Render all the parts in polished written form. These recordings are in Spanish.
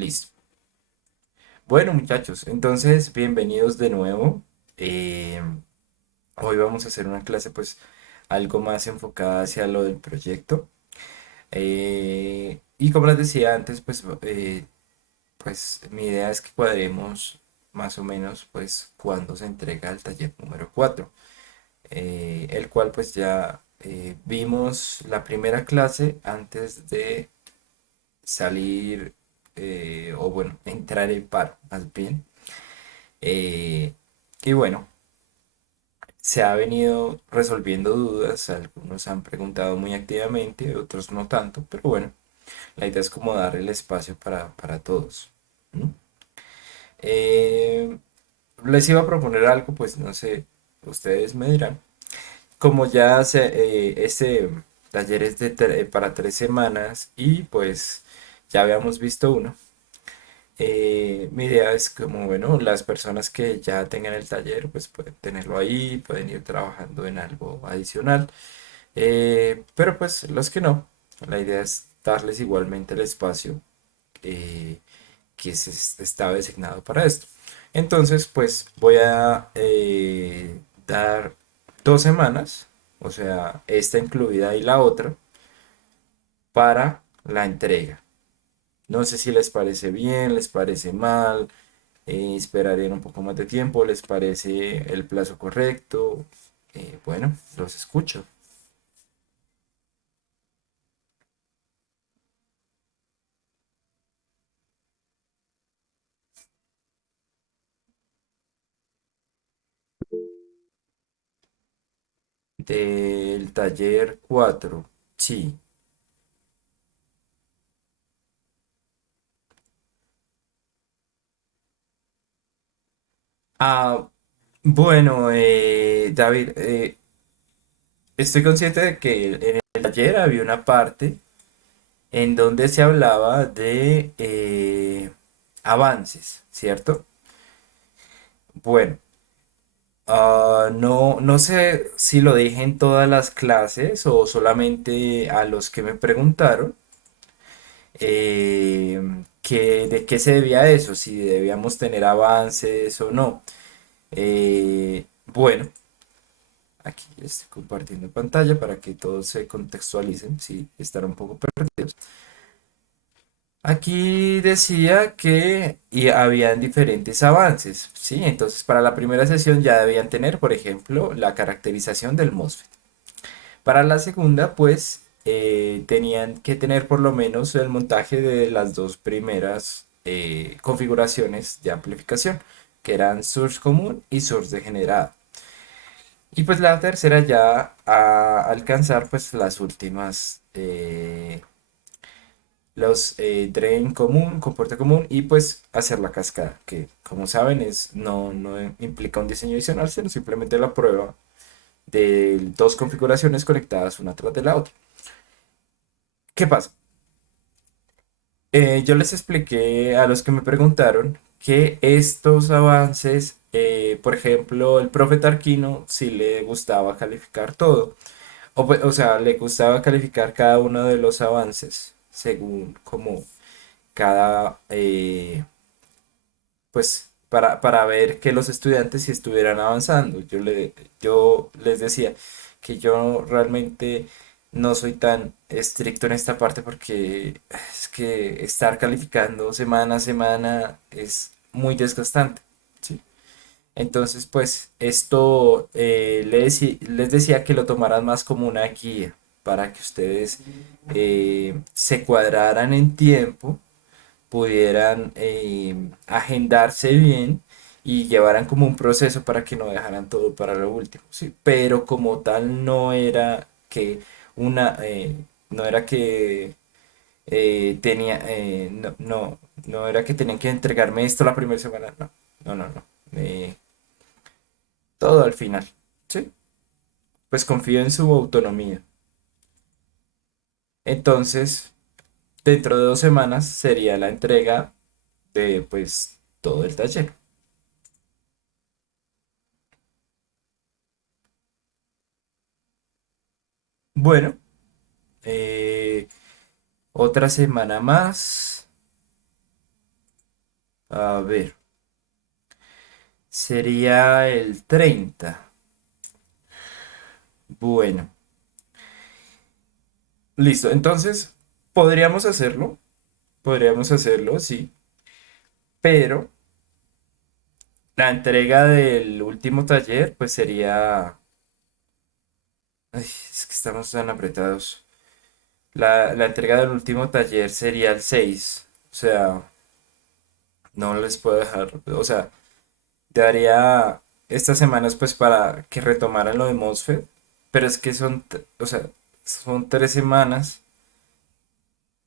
Listo. Bueno, muchachos, entonces bienvenidos de nuevo. Eh, Hoy vamos a hacer una clase pues algo más enfocada hacia lo del proyecto. Y como les decía antes, pues mi idea es que cuadremos más o menos pues cuando se entrega el taller número 4, el cual pues ya vimos la primera clase antes de salir, o bueno, entrar en paro más bien. Eh, y bueno, se ha venido resolviendo dudas, algunos han preguntado muy activamente, otros no tanto, pero bueno, la idea es como dar el espacio para todos. ¿No? Eh, Les iba a proponer algo, pues no sé, ustedes me dirán. Como ya este taller es para 3 semanas y pues ya habíamos visto uno. Mi idea es como, bueno, las personas que ya tengan el taller, pues pueden tenerlo ahí, pueden ir trabajando en algo adicional. Pero pues los que no, la idea es darles igualmente el espacio eh, estaba designado para esto. Entonces, pues voy a dar 2 semanas, o sea, esta incluida y la otra, para la entrega. No sé si les parece bien, les parece mal, esperarían un poco más de tiempo, les parece el plazo correcto. Bueno, los escucho. Del taller 4, sí. Ah, bueno, David, estoy consciente de que en el taller había una parte en donde se hablaba de avances, ¿cierto? Bueno, no, no sé si lo dije en todas las clases o solamente a los que me preguntaron, de qué se debía eso, si debíamos tener avances o no. Bueno, aquí estoy compartiendo pantalla para que todos se contextualicen, si están un poco perdidos. Aquí decía que habían diferentes avances, ¿sí? Entonces, para la primera sesión ya debían tener, por ejemplo, la caracterización del MOSFET. Para la segunda, pues, tenían que tener por lo menos el montaje de las dos primeras configuraciones de amplificación, que eran source común y source degenerado. Y pues la tercera ya a alcanzar pues las últimas, los drain común, comporte común y pues hacer la cascada, que como saben no implica un diseño adicional, sino simplemente la prueba de dos configuraciones conectadas una tras de la otra. ¿Qué pasa? Yo les expliqué a los que me preguntaron que estos avances, por ejemplo, el profe Tarquino sí le gustaba calificar todo. O sea, le gustaba calificar cada uno de los avances según como cada, pues para ver que los estudiantes si estuvieran avanzando. Yo les decía que yo realmente no soy tan estricto en esta parte porque es que estar calificando semana a semana es muy desgastante. ¿Sí? Entonces, pues esto, les decía que lo tomaran más como una guía para que ustedes se cuadraran en tiempo, pudieran agendarse bien y llevaran como un proceso para que no dejaran todo para lo último, ¿sí? Pero como tal no era que no era que no era que tenían que entregarme esto la primera semana, no. eh, Todo al final, ¿sí? Pues confío en su autonomía. Entonces, dentro de 2 semanas sería la entrega de pues todo el taller. Bueno, eh, otra semana más. A ver, sería el 30. Bueno, listo. Entonces, podríamos hacerlo, sí, pero la entrega del último taller, pues sería... Ay, es que estamos tan apretados. La entrega del último taller sería el 6. O sea, no les puedo dejar, o sea, daría estas semanas pues para que retomaran lo de MOSFET, pero es que o sea, son 3 semanas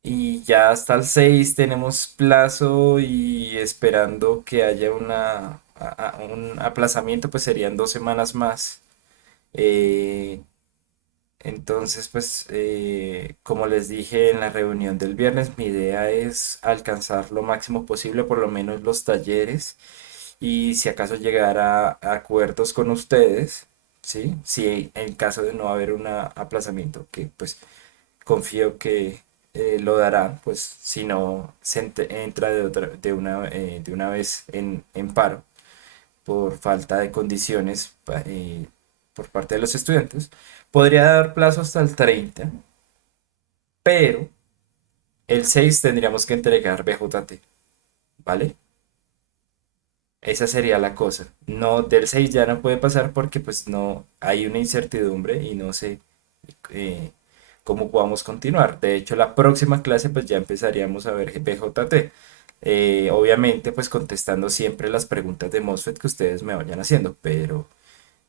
y ya hasta el 6 tenemos plazo y esperando que haya un aplazamiento pues serían 2 semanas más. Eh, entonces pues como les dije en la reunión del viernes, mi idea es alcanzar lo máximo posible, por lo menos los talleres y si acaso llegar a acuerdos con ustedes, ¿sí? Si en caso de no haber un aplazamiento, que pues confío que lo darán, pues si no entra de una vez en paro por falta de condiciones por parte de los estudiantes, podría dar plazo hasta el 30, pero el 6 tendríamos que entregar BJT, ¿vale? Esa sería la cosa. No, del 6 ya no puede pasar porque pues no hay una incertidumbre y no sé eh, cómo podamos continuar. De hecho, la próxima clase pues ya empezaríamos a ver BJT. Obviamente pues contestando siempre las preguntas de MOSFET que ustedes me vayan haciendo, pero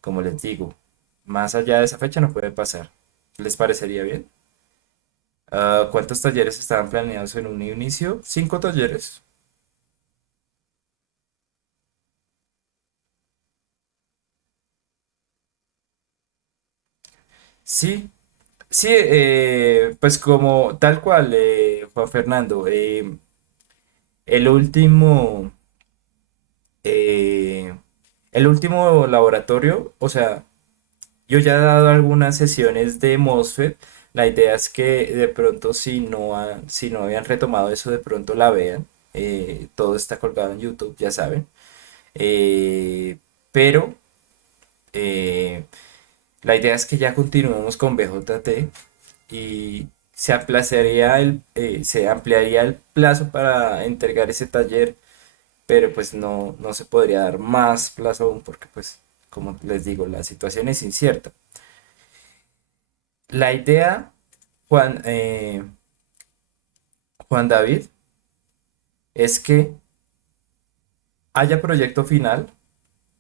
como les digo, más allá de esa fecha no puede pasar. ¿Les parecería bien? ¿Cuántos talleres estaban planeados en un inicio? 5 talleres. Sí, sí, pues como tal cual, Juan Fernando, el último, eh, el último laboratorio, o sea, yo ya he dado algunas sesiones de MOSFET. La idea es que de pronto si no habían retomado eso, de pronto la vean. Todo está colgado en YouTube, ya saben. Eh, pero eh, la idea es que ya continuemos con BJT y se ampliaría el plazo para entregar ese taller, pero pues no se podría dar más plazo aún porque pues, como les digo, la situación es incierta. La idea, Juan, Juan David, es que haya proyecto final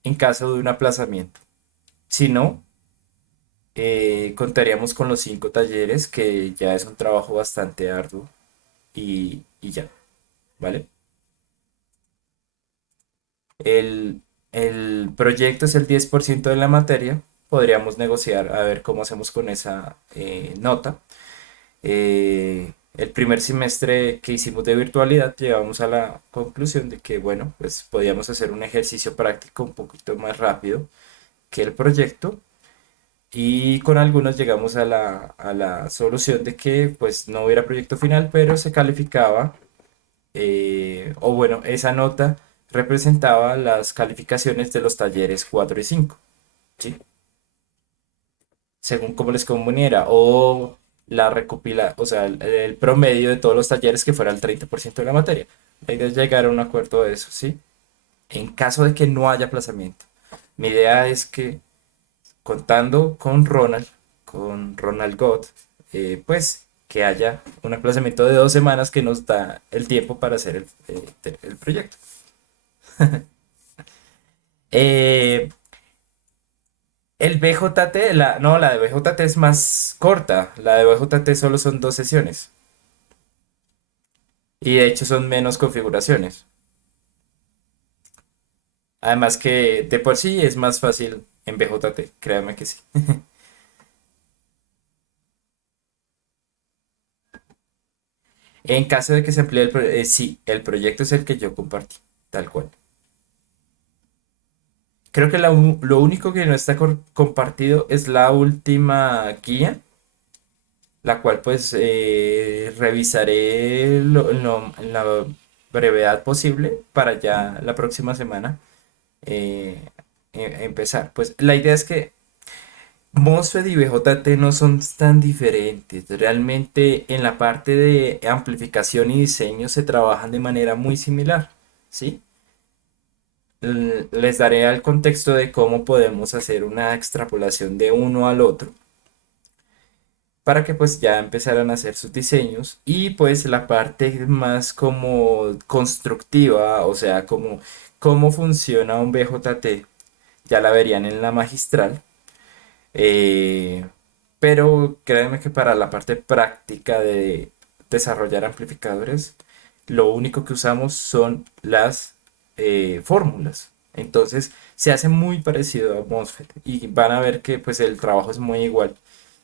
en caso de un aplazamiento. Si no, contaríamos con los 5 talleres, que ya es un trabajo bastante arduo y ya, ¿vale? El, el proyecto es el 10% de la materia. Podríamos negociar a ver cómo hacemos con esa nota. El primer semestre que hicimos de virtualidad llegamos a la conclusión de que, bueno, pues podíamos hacer un ejercicio práctico un poquito más rápido que el proyecto y con algunos llegamos a la solución de que pues no hubiera proyecto final, pero se calificaba, o bueno, esa nota representaba las calificaciones de los talleres 4 y 5, ¿sí? Según como les conveniera, o o sea, el promedio de todos los talleres que fuera el 30% de la materia. La idea es llegar a un acuerdo de eso, ¿sí? En caso de que no haya aplazamiento. Mi idea es que contando con Ronald Gott, pues que haya un aplazamiento de 2 semanas que nos da el tiempo para hacer el proyecto. Eh, el BJT, no, la de BJT es más corta. La de BJT solo son 2 sesiones. Y de hecho son menos configuraciones. Además que de por sí es más fácil en BJT, créanme que sí. En caso de que se emplee sí, el proyecto es el que yo compartí, tal cual. Creo que lo único que no está compartido es la última guía, la cual pues revisaré brevedad posible para ya la próxima semana eh, empezar. Pues la idea es que MOSFET y BJT no son tan diferentes. Realmente en la parte de amplificación y diseño se trabajan de manera muy similar, ¿sí? Les daré el contexto de cómo podemos hacer una extrapolación de uno al otro para que pues ya empezaran a hacer sus diseños y pues la parte más como constructiva, o sea, como cómo funciona un BJT, ya la verían en la magistral. Eh, pero créanme que para la parte práctica de desarrollar amplificadores, lo único que usamos son las fórmulas. Entonces se hace muy parecido a MOSFET y van a ver que pues el trabajo es muy igual.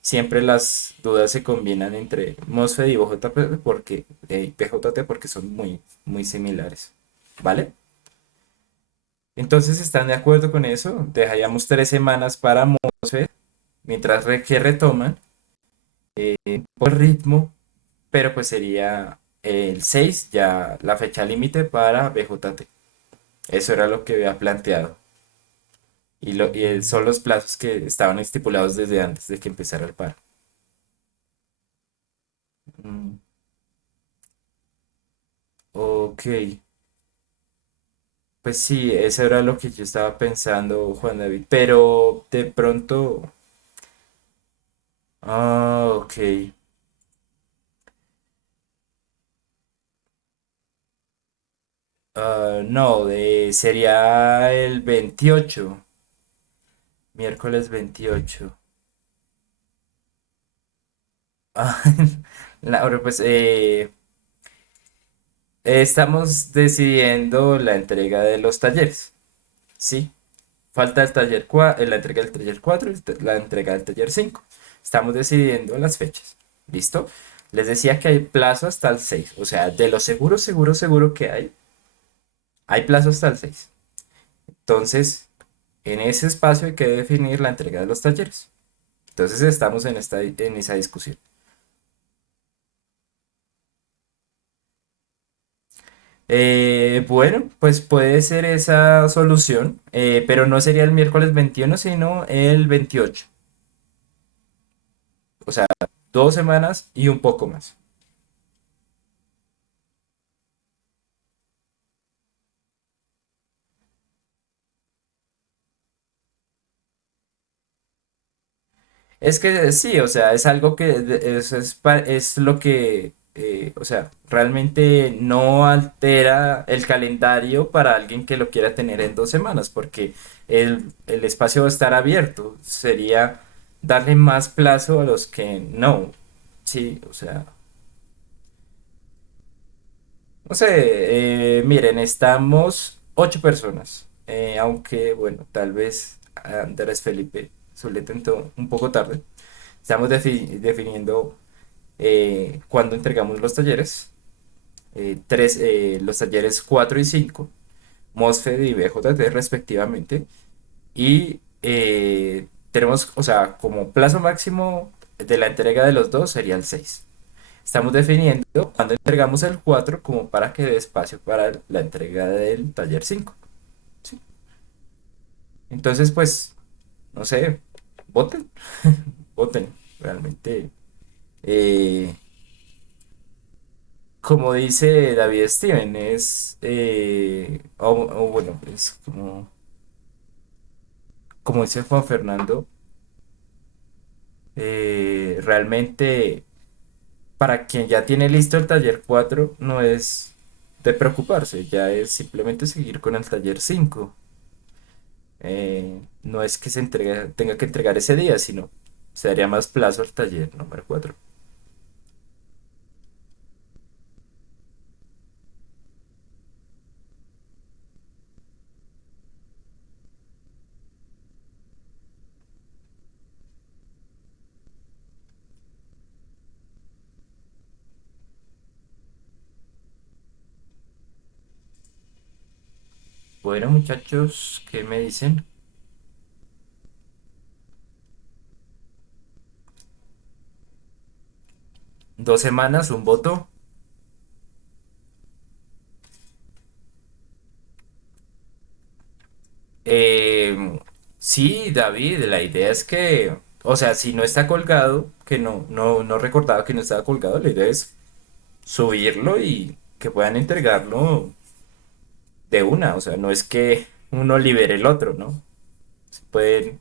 Siempre las dudas se combinan entre MOSFET y BJT porque son muy similares. ¿Vale? Entonces, ¿están de acuerdo con eso? Dejaríamos 3 semanas para MOSFET mientras que retoman por ritmo, pero pues sería el 6 ya la fecha límite para BJT. Eso era lo que había planteado. Y son los plazos que estaban estipulados desde antes de que empezara el paro. Mm, ok, pues sí, eso era lo que yo estaba pensando, Juan David. Pero de pronto... Ah, ok. No, sería el 28, miércoles 28. Ah, Laura, pues estamos decidiendo la entrega de los talleres, ¿sí? Falta la entrega del taller 4 y la entrega del taller 5. Estamos decidiendo las fechas, ¿listo? Les decía que hay plazo hasta el 6, o sea, de lo seguro que hay plazo hasta el 6. Entonces, en ese espacio hay que definir la entrega de los talleres. Entonces, estamos en esa discusión. Bueno, pues puede ser esa solución, pero no sería el miércoles 21 sino el 28. O sea, 2 semanas y un poco más. Es que sí, o sea, es algo que es lo que, o sea, realmente no altera el calendario para alguien que lo quiera tener en 2 semanas, porque el espacio va a estar abierto. Sería darle más plazo a los que no. Sí, o sea. No sé, miren, estamos 8 personas, aunque bueno, tal vez Andrés Felipe Zuleta entró un poco tarde. Estamos definiendo cuándo entregamos los talleres, los talleres 4 y 5, MOSFET y BJT respectivamente, y tenemos, o sea, como plazo máximo de la entrega de los dos sería el 6. Estamos definiendo cuándo entregamos el 4 como para que dé espacio para la entrega del taller 5. ¿Sí? Entonces, pues, no sé, voten, voten. Realmente, eh, como dice David Steven, o bueno, es como dice Juan Fernando, realmente para quien ya tiene listo el taller 4 no es de preocuparse, ya es simplemente seguir con el taller 5. No es que tenga que entregar ese día, sino se daría más plazo al taller número 4. Bueno, muchachos, ¿qué me dicen? 2 semanas, un voto. Eh, sí, David, la idea es que, o sea, si no está colgado, que no recordaba que no estaba colgado, la idea es subirlo y que puedan entregarlo de una, o sea, no es que uno libere el otro, ¿no? Se pueden,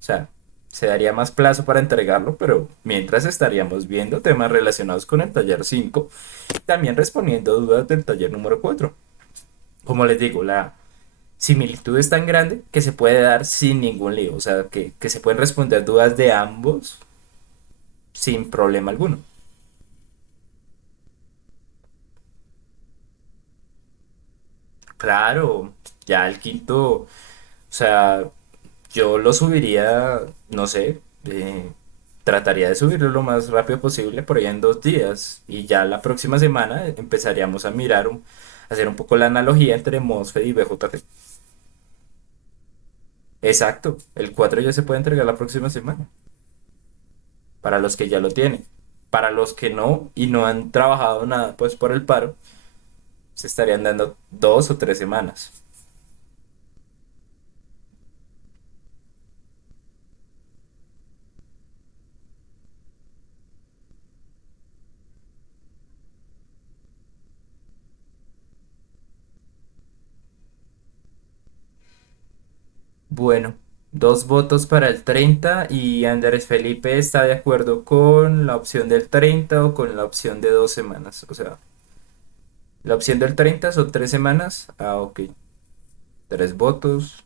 o sea, se daría más plazo para entregarlo, pero mientras estaríamos viendo temas relacionados con el taller 5 y también respondiendo dudas del taller número 4. Como les digo, la similitud es tan grande que se puede dar sin ningún lío, o sea, que se pueden responder dudas de ambos sin problema alguno. Claro, ya el quinto, o sea, yo lo subiría, no sé, trataría de subirlo lo más rápido posible, por ahí en 2 días, y ya la próxima semana empezaríamos a mirar, a hacer un poco la analogía entre MOSFET y BJT. Exacto, el 4 ya se puede entregar la próxima semana, para los que ya lo tienen. Para los que no y no han trabajado nada, pues por el paro, se estarían dando 2 o 3 semanas. Bueno, 2 votos para el 30 y Andrés Felipe está de acuerdo con la opción del 30 o con la opción de 2 semanas. O sea, la opción del 30 son 3 semanas. Ah, ok. 3 votos.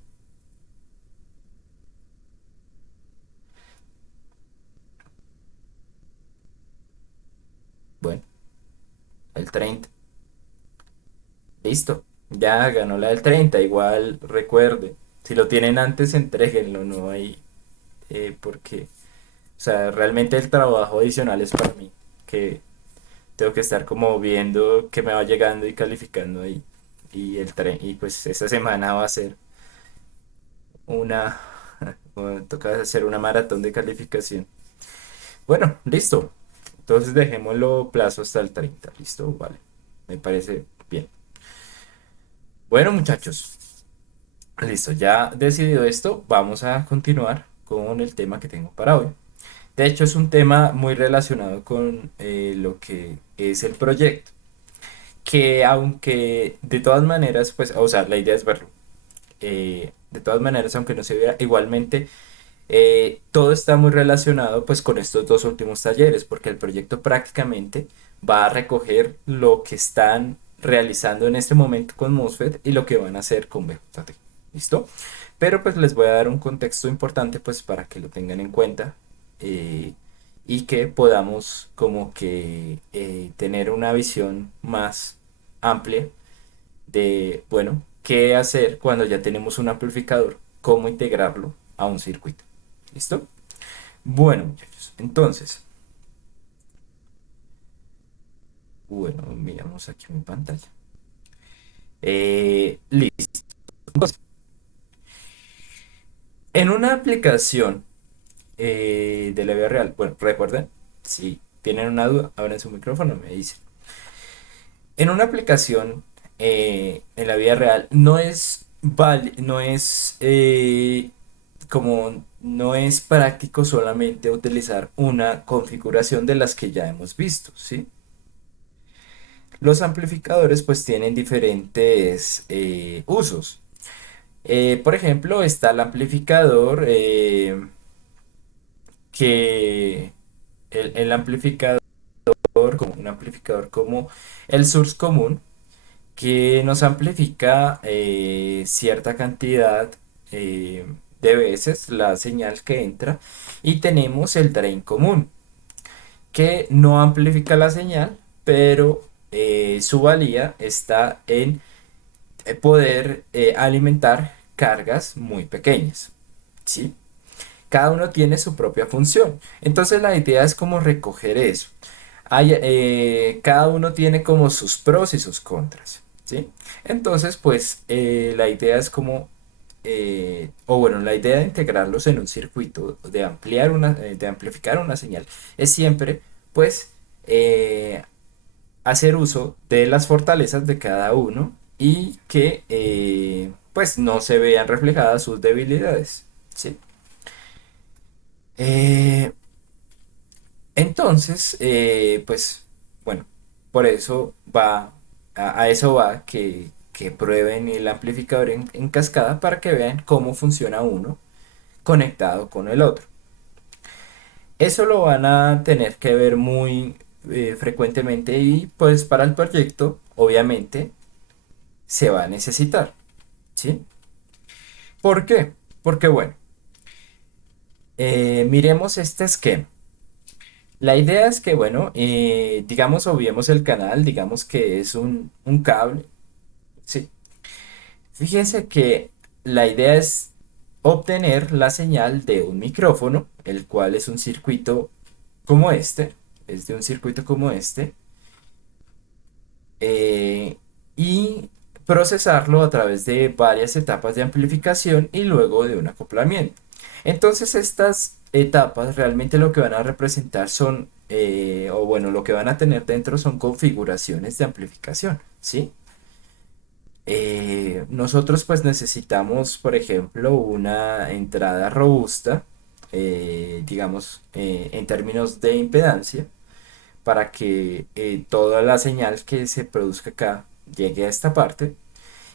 Bueno, el 30. Listo. Ya ganó la del 30. Igual recuerde. Si lo tienen antes, entréguenlo. No hay porque, o sea, realmente el trabajo adicional es para mí. Que tengo que estar como viendo que me va llegando y calificando ahí. Y pues esta semana va a ser una, bueno, toca hacer una maratón de calificación. Bueno, listo. Entonces dejémoslo plazo hasta el 30. Listo, vale. Me parece bien. Bueno, muchachos, listo. Ya decidido esto, vamos a continuar con el tema que tengo para hoy. De hecho, es un tema muy relacionado con lo que es el proyecto. Que aunque de todas maneras, pues, o sea, la idea es verlo. De todas maneras, aunque no se vea, igualmente todo está muy relacionado pues con estos dos últimos talleres, porque el proyecto prácticamente va a recoger lo que están realizando en este momento con MOSFET y lo que van a hacer con BJT. ¿Listo? Pero pues les voy a dar un contexto importante pues para que lo tengan en cuenta eh, y que podamos como que tener una visión más amplia de, bueno, qué hacer cuando ya tenemos un amplificador, cómo integrarlo a un circuito. ¿Listo? Bueno, muchachos, entonces, bueno, miramos aquí mi pantalla. Listo. Entonces, en una aplicación de la vida real, bueno, recuerden, si tienen una duda, abren su micrófono, me dicen. En una aplicación en la vida real no es como no es práctico solamente utilizar una configuración de las que ya hemos visto, ¿sí? Los amplificadores pues tienen diferentes usos. Por ejemplo, está el amplificador que el amplificador como un amplificador como el source común que nos amplifica cierta cantidad eh, de veces la señal que entra y tenemos el drain común que no amplifica la señal pero su valía está en poder alimentar cargas muy pequeñas, ¿sí? Cada uno tiene su propia función. Entonces la idea es como recoger eso. Cada uno tiene como sus pros y sus contras, ¿sí? Entonces, pues la idea es como, o bueno, la idea de integrarlos en un circuito, de amplificar una señal, es siempre, pues, hacer uso de las fortalezas de cada uno y que pues no se vean reflejadas sus debilidades, ¿sí? Eh, entonces, pues bueno, por eso va, a eso va que prueben el amplificador en cascada para que vean cómo funciona uno conectado con el otro. Eso lo van a tener que ver muy frecuentemente y pues para el proyecto obviamente se va a necesitar, ¿sí? ¿Por qué? Porque bueno, miremos este esquema. La idea es que bueno, digamos obviemos el canal, digamos que es un cable, ¿sí? Fíjense que la idea es obtener la señal de un micrófono, el cual es un circuito como este, es de un circuito como este, eh, y procesarlo a través de varias etapas de amplificación y luego de un acoplamiento. Entonces estas etapas realmente lo que van a representar son, o bueno, lo que van a tener dentro son configuraciones de amplificación, ¿sí? Nosotros pues necesitamos, por ejemplo, una entrada robusta, digamos, en términos de impedancia para que toda la señal que se produzca acá llegue a esta parte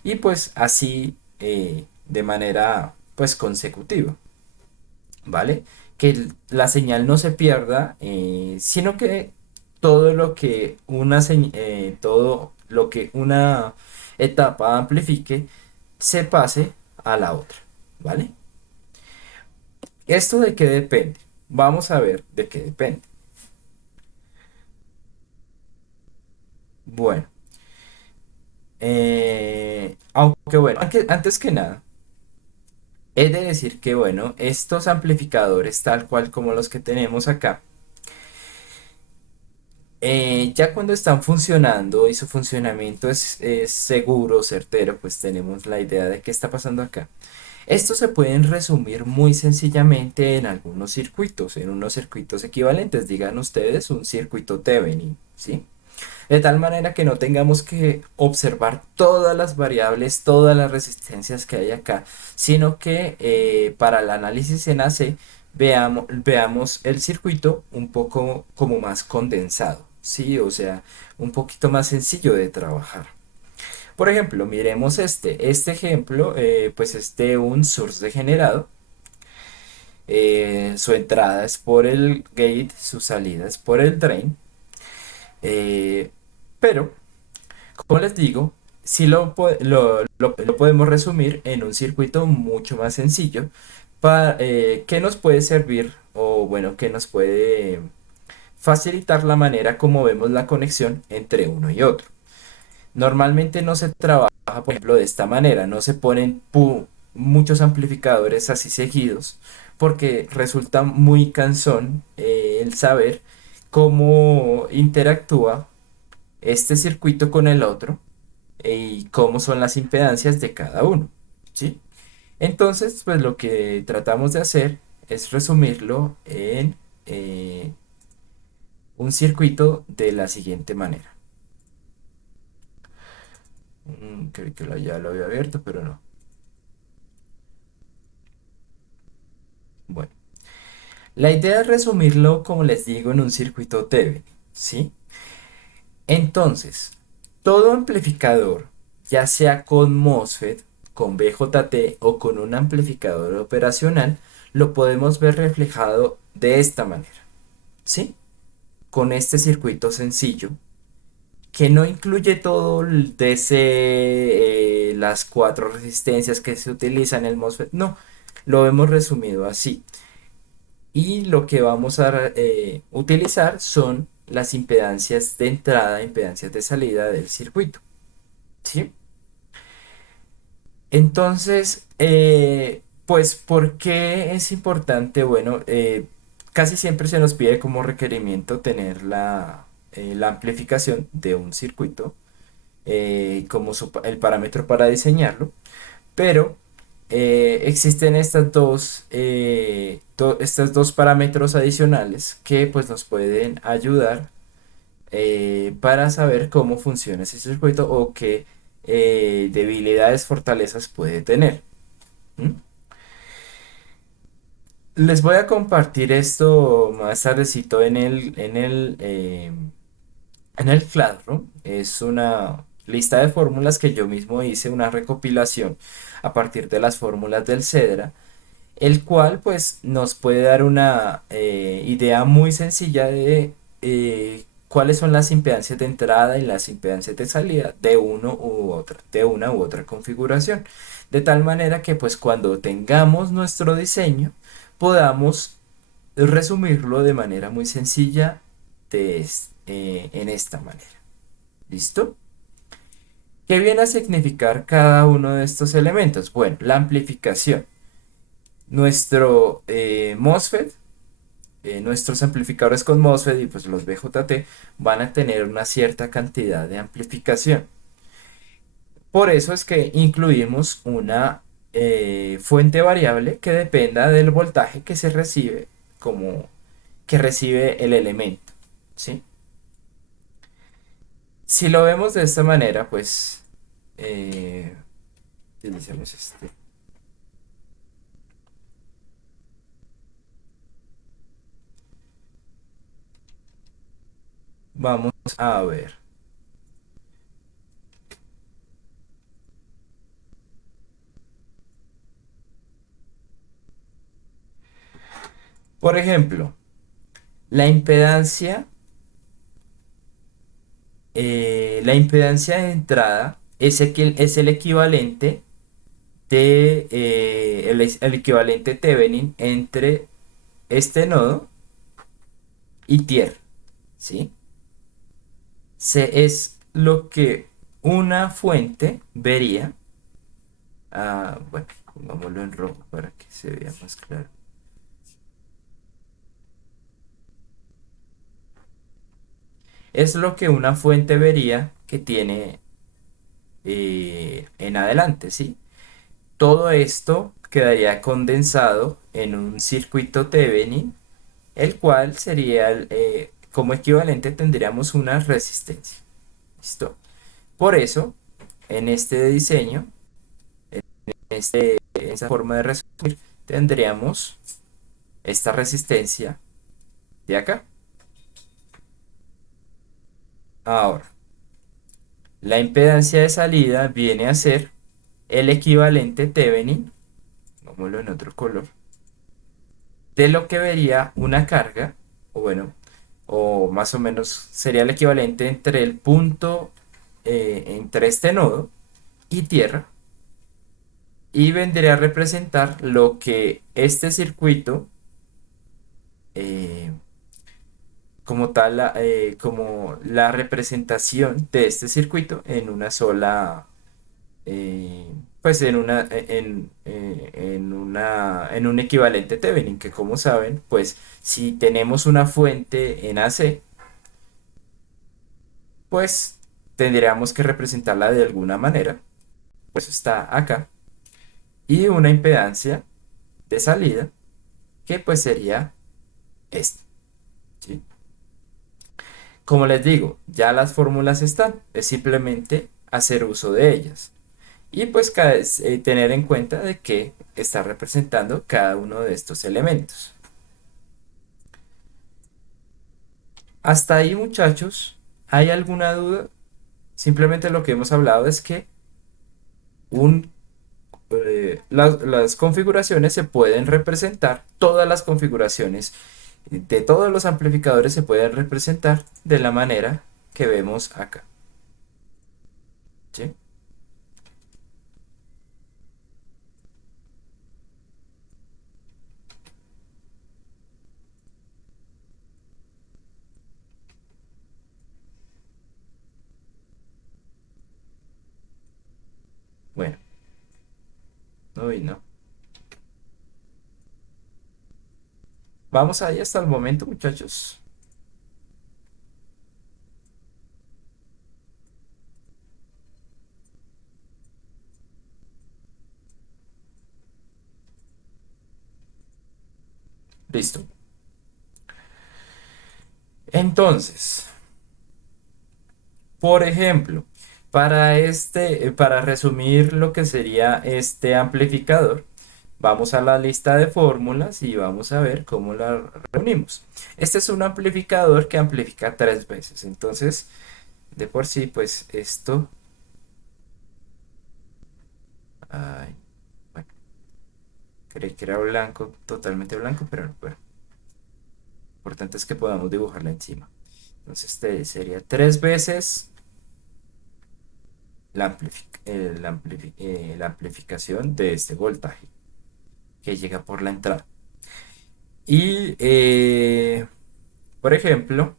y pues así de manera pues consecutiva, ¿vale? Que la señal no se pierda, sino que todo lo que todo lo que una etapa amplifique se pase a la otra, ¿vale? ¿Esto de qué depende? Vamos a ver de qué depende. Bueno, aunque bueno, antes que nada, he de decir que bueno, estos amplificadores tal cual como los que tenemos acá, ya cuando están funcionando y su funcionamiento es seguro, certero, pues tenemos la idea de qué está pasando acá. Estos se pueden resumir muy sencillamente en algunos circuitos, en unos circuitos equivalentes, digan ustedes un circuito Thevenin, ¿sí? De tal manera que no tengamos que observar todas las variables, todas las resistencias que hay acá, sino que para el análisis en AC veamos el circuito un poco como más condensado, ¿sí? O sea, un poquito más sencillo de trabajar. Por ejemplo, miremos este ejemplo, pues es de un source degenerado. Su entrada es por el gate, su salida es por el drain. eh, pero como les digo, sí lo podemos resumir en un circuito mucho más sencillo que nos puede servir o bueno, que nos puede facilitar la manera como vemos la conexión entre uno y otro. Normalmente no se trabaja, por ejemplo, de esta manera, no se ponen muchos amplificadores así seguidos porque resulta muy cansón el saber cómo interactúa este circuito con el otro y cómo son las impedancias de cada uno, ¿sí? Entonces, pues lo que tratamos de hacer es resumirlo en un circuito de la siguiente manera. Creo que ya lo había abierto, pero no. Bueno, la idea es resumirlo, como les digo, en un circuito Thevenin, ¿sí? Entonces, todo amplificador, ya sea con MOSFET, con BJT o con un amplificador operacional, lo podemos ver reflejado de esta manera, ¿sí? Con este circuito sencillo que no incluye todo el DC, las cuatro resistencias que se utilizan en el MOSFET, no, lo hemos resumido así. Y lo que vamos a utilizar son las impedancias de entrada, impedancias de salida del circuito, ¿sí? Entonces, pues, ¿por qué es importante? Bueno, casi siempre se nos pide como requerimiento tener la amplificación de un circuito como el parámetro para diseñarlo, pero existen estos dos parámetros adicionales que pues nos pueden ayudar para saber cómo funciona ese circuito o qué debilidades, fortalezas puede tener. ¿M? Les voy a compartir esto más tardecito en el Classroom. Es una lista de fórmulas que yo mismo hice, una recopilación a partir de las fórmulas del Cedra, el cual pues nos puede dar una idea muy sencilla de cuáles son las impedancias de entrada y las impedancias de salida de una u otra configuración. De tal manera que pues cuando tengamos nuestro diseño podamos resumirlo de manera muy sencilla en esta manera. ¿Listo? ¿Qué viene a significar cada uno de estos elementos? Bueno, la amplificación. Nuestro MOSFET, nuestros amplificadores con MOSFET y pues los BJT van a tener una cierta cantidad de amplificación. Por eso es que incluimos una fuente variable que dependa del voltaje que se recibe como que recibe el elemento, ¿sí? Si lo vemos de esta manera, pues eh, utilicemos este. Vamos a ver. Por ejemplo, la impedancia, la impedancia de entrada es el equivalente el equivalente Thevenin entre este nodo y tierra, ¿sí? Es lo que una fuente vería. Bueno, pongámoslo en rojo para que se vea más claro. Es lo que una fuente vería que tiene en adelante, ¿sí? Todo esto quedaría condensado en un circuito Thevenin, el cual sería, como equivalente tendríamos una resistencia. ¿Listo? Por eso, en este diseño, en esta forma de resumir, tendríamos esta resistencia de acá. Ahora, la impedancia de salida viene a ser el equivalente Thevenin, pongámoslo en otro color, de lo que vería una carga, o bueno, o más o menos sería el equivalente entre el punto, entre este nodo y tierra, y vendría a representar lo que este circuito, eh, como tal, como la representación de este circuito en una sola, pues en un equivalente Thevenin, que como saben, pues si tenemos una fuente en AC, pues tendríamos que representarla de alguna manera, pues está acá, y una impedancia de salida, que pues sería esta, ¿sí? Como les digo, ya las fórmulas están, es simplemente hacer uso de ellas. Y pues tener en cuenta de qué está representando cada uno de estos elementos. Hasta ahí, muchachos, ¿hay alguna duda? Simplemente lo que hemos hablado es que las configuraciones se pueden representar, todas las configuraciones de todos los amplificadores se pueden representar de la manera que vemos acá, ¿sí? Bueno, no y no. Vamos ahí hasta el momento, muchachos. Listo. Entonces, por ejemplo, Para resumir lo que sería este amplificador, vamos a la lista de fórmulas y vamos a ver cómo la reunimos. Este es un amplificador que amplifica tres veces. Entonces, de por sí, pues esto... Ay, bueno, creí que era blanco, totalmente blanco, pero no, bueno, lo importante es que podamos dibujarla encima. Entonces, este sería tres veces la amplificación de este voltaje que llega por la entrada. Y, por ejemplo,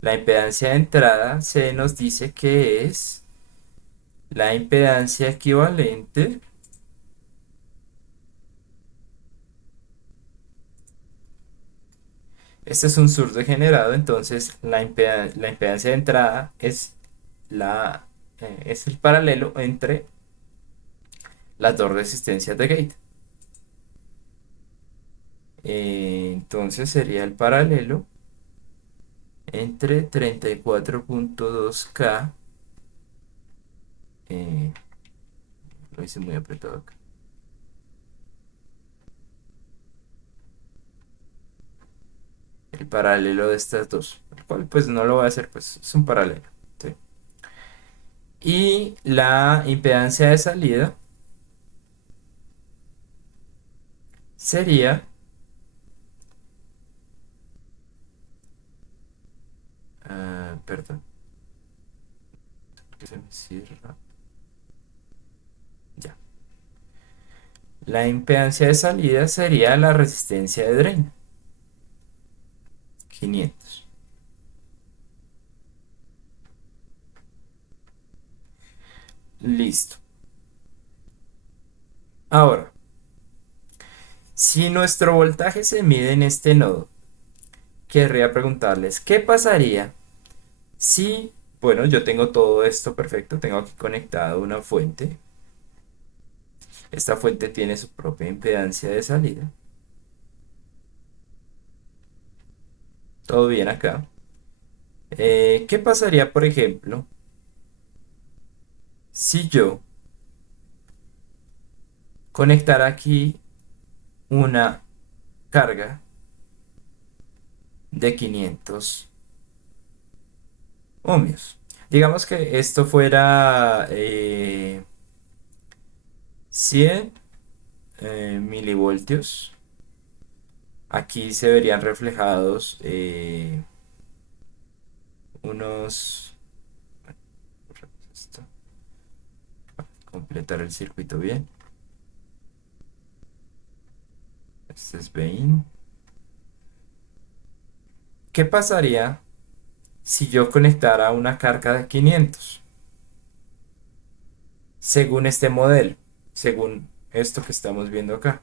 la impedancia de entrada se nos dice que es la impedancia equivalente este es un surdo degenerado, entonces la impedancia de entrada es el paralelo entre las dos resistencias de gate. Entonces sería el paralelo entre 34.2K. eh, lo hice muy apretado acá. El paralelo de estas dos, el cual pues no lo voy a hacer, pues es un paralelo. ¿Sí? Y la impedancia de salida sería, perdón, que se me cierra. Ya. La impedancia de salida sería la resistencia de drain, 500. Listo. Ahora, si nuestro voltaje se mide en este nodo, querría preguntarles, ¿qué pasaría si, bueno, yo tengo todo esto perfecto, tengo aquí conectado una fuente, esta fuente tiene su propia impedancia de salida, todo bien acá. ¿Qué pasaría, por ejemplo, si yo conectara aquí una carga de 500 ohmios? Digamos que esto fuera 100 milivoltios. Aquí se verían reflejados unos... esto, completar el circuito bien. Este es 20. ¿Qué pasaría si yo conectara una carga de 500? Según este modelo, según esto que estamos viendo acá.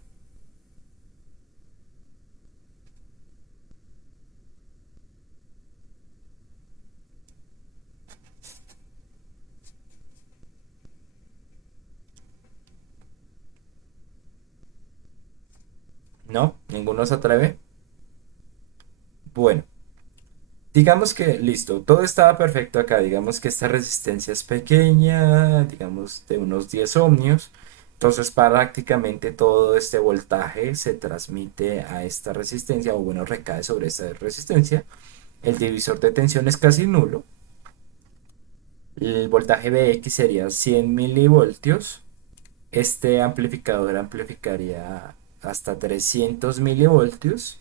¿No? ¿Ninguno se atreve? Bueno, digamos que listo, todo estaba perfecto acá. Digamos que esta resistencia es pequeña, digamos de unos 10 ohmios. Entonces prácticamente todo este voltaje se transmite a esta resistencia o bueno, recae sobre esta resistencia. El divisor de tensión es casi nulo. El voltaje Vx sería 100 milivoltios. Este amplificador amplificaría hasta 300 milivoltios.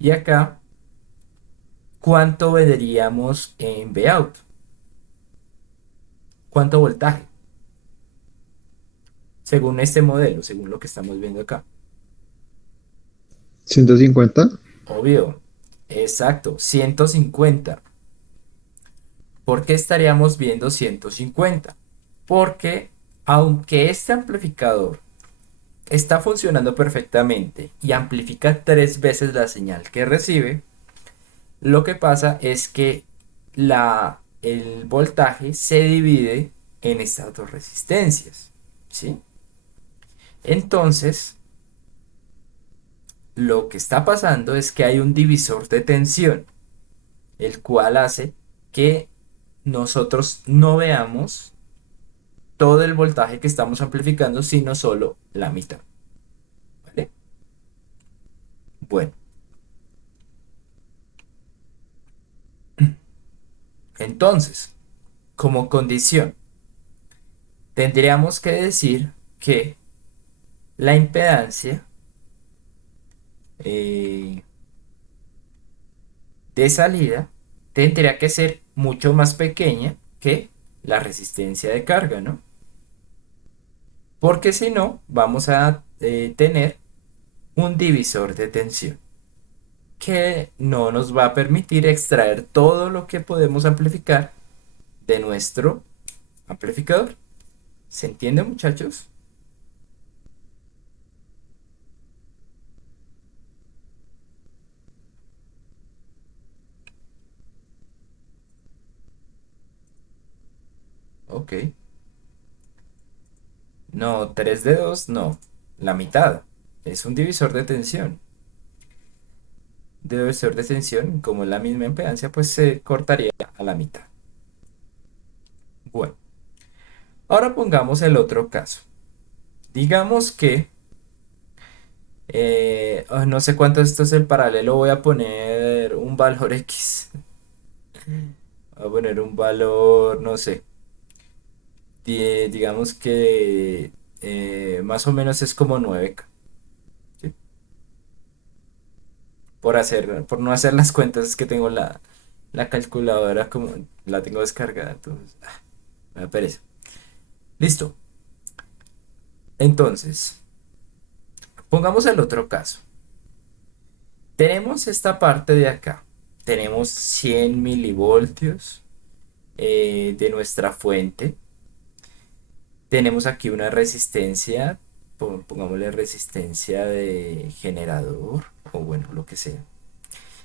Y acá, ¿cuánto veríamos en Vout? ¿Cuánto voltaje? Según este modelo, según lo que estamos viendo acá. 150. Obvio. Exacto, 150. ¿Por qué estaríamos viendo 150? Porque aunque este amplificador está funcionando perfectamente y amplifica tres veces la señal que recibe, lo que pasa es que el voltaje se divide en estas dos resistencias, ¿sí? Entonces, lo que está pasando es que hay un divisor de tensión, el cual hace que nosotros no veamos todo el voltaje que estamos amplificando, sino solo la mitad. ¿Vale? Bueno, entonces, como condición, tendríamos que decir que la impedancia eh, de salida tendría que ser mucho más pequeña que la resistencia de carga, ¿no? Porque si no, vamos a tener un divisor de tensión que no nos va a permitir extraer todo lo que podemos amplificar de nuestro amplificador. ¿Se entiende, muchachos? Ok. No, 3 dedos, no. La mitad. Es un divisor de tensión. Divisor de tensión, como es la misma impedancia, pues se cortaría a la mitad. Bueno, ahora pongamos el otro caso. Digamos que, no sé cuánto esto es el paralelo, voy a poner un valor X. Voy a poner un valor, no sé, digamos que más o menos es como 9K, ¿sí? Por no hacer las cuentas, es que tengo la calculadora como la tengo descargada, entonces me da pereza. Listo. Entonces, pongamos el otro caso. Tenemos esta parte de acá. Tenemos 100 milivoltios de nuestra fuente. Tenemos aquí una resistencia, pongámosle resistencia de generador o bueno, lo que sea.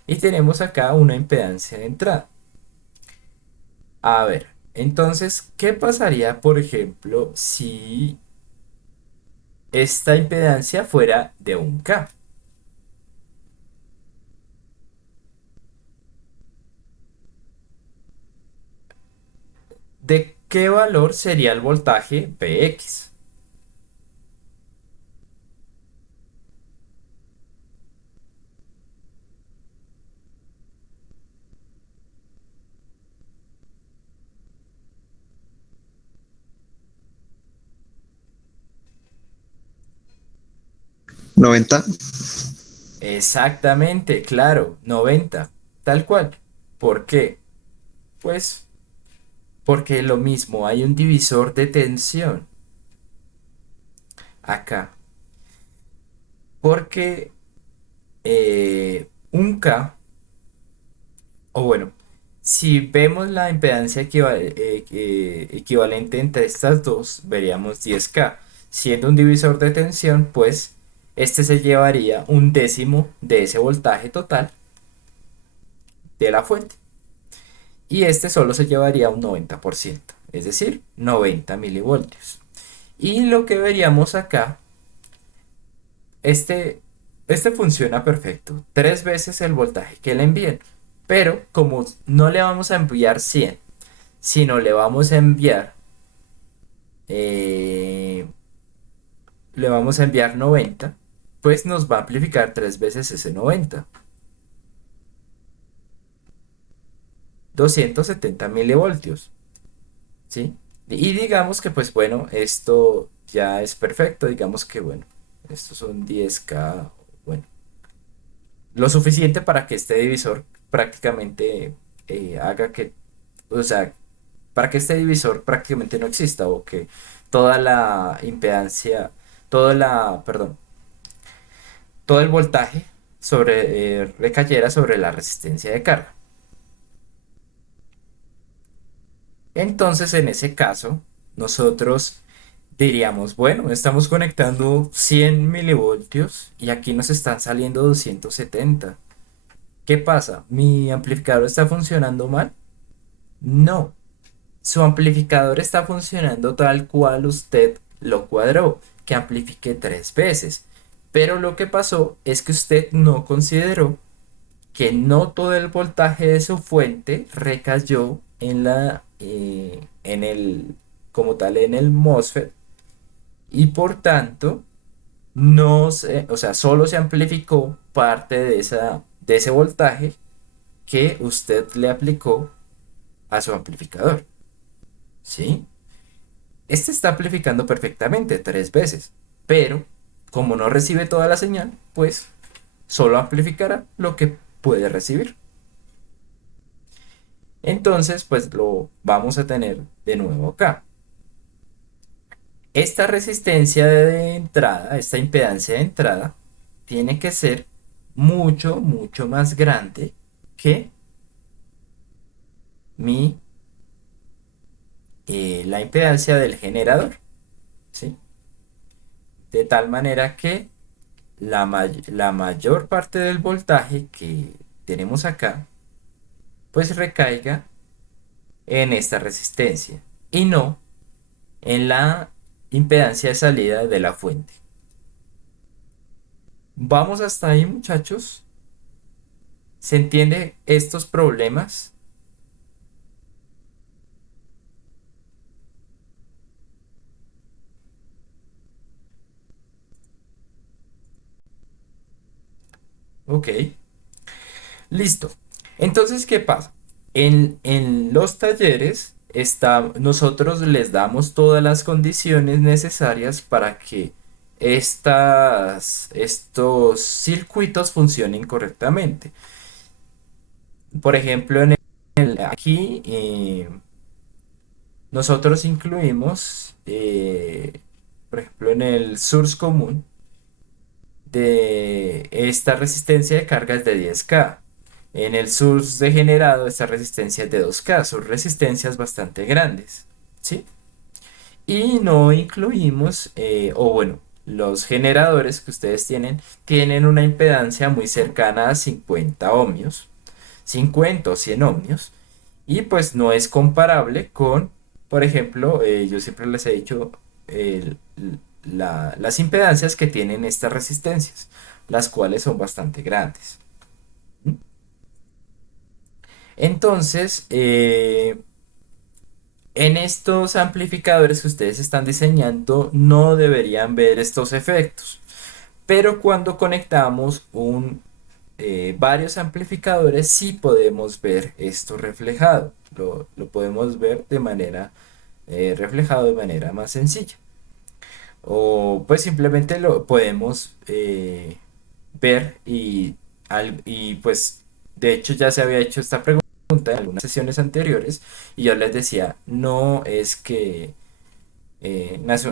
Y tenemos acá una impedancia de entrada. A ver, entonces, ¿qué pasaría, por ejemplo, si esta impedancia fuera de 1K? ¿De qué valor sería el voltaje Px? 90. Exactamente, claro, 90, tal cual. ¿Por qué? Pues porque lo mismo, hay un divisor de tensión acá. Porque 1K, o bueno, si vemos la impedancia equivalente entre estas dos, veríamos 10K. Siendo un divisor de tensión, pues este se llevaría un décimo de ese voltaje total de la fuente. Y este solo se llevaría un 90%, es decir, 90 milivoltios. Y lo que veríamos acá, este, este funciona perfecto, 3 veces el voltaje que le envíen. Pero como no le vamos a enviar 100, sino eh, le vamos a enviar 90, pues nos va a amplificar 3 veces ese 90, 270 milivoltios. ¿Sí? Y digamos que pues bueno, esto ya es perfecto, digamos que bueno, estos son 10K, bueno, lo suficiente para que este divisor prácticamente haga que, o sea, para que este divisor prácticamente no exista o que toda la impedancia, perdón, todo el voltaje recayera sobre la resistencia de carga. Entonces, en ese caso, nosotros diríamos, bueno, estamos conectando 100 milivoltios y aquí nos están saliendo 270. ¿Qué pasa? ¿Mi amplificador está funcionando mal? No, su amplificador está funcionando tal cual usted lo cuadró, que amplifique 3 veces. Pero lo que pasó es que usted no consideró que no todo el voltaje de su fuente recayó en la en el, como tal en el MOSFET y por tanto no se, o sea, solo se amplificó parte de ese voltaje que usted le aplicó a su amplificador, ¿sí? Este está amplificando perfectamente 3 veces, pero como no recibe toda la señal, pues solo amplificará lo que puede recibir. Entonces, pues lo vamos a tener de nuevo acá. Esta resistencia de entrada, esta impedancia de entrada, tiene que ser mucho más grande que mi, la impedancia del generador, ¿sí? De tal manera que la mayor parte del voltaje que tenemos acá, pues recaiga en esta resistencia y no en la impedancia de salida de la fuente. Vamos hasta ahí, muchachos. ¿Se entiende estos problemas? Ok, listo. Entonces, ¿qué pasa? En los talleres nosotros les damos todas las condiciones necesarias para que estos circuitos funcionen correctamente. Por ejemplo, aquí nosotros incluimos, por ejemplo, en el source común de esta resistencia de carga es de 10K. En el source degenerado esta resistencia es de 2K. Son resistencias bastante grandes, ¿sí? Y no incluimos, o bueno, los generadores que ustedes tienen una impedancia muy cercana a 50 ohmios, 50 o 100 ohmios, y pues no es comparable con, por ejemplo, yo siempre les he dicho el- las impedancias que tienen estas resistencias, las cuales son bastante grandes. ¿Mm? Entonces, en estos amplificadores que ustedes están diseñando no deberían ver estos efectos, pero cuando conectamos varios amplificadores sí podemos ver esto reflejado, lo podemos ver de manera reflejado de manera más sencilla. O pues simplemente lo podemos ver y pues de hecho ya se había hecho esta pregunta en algunas sesiones anteriores y yo les decía, no es que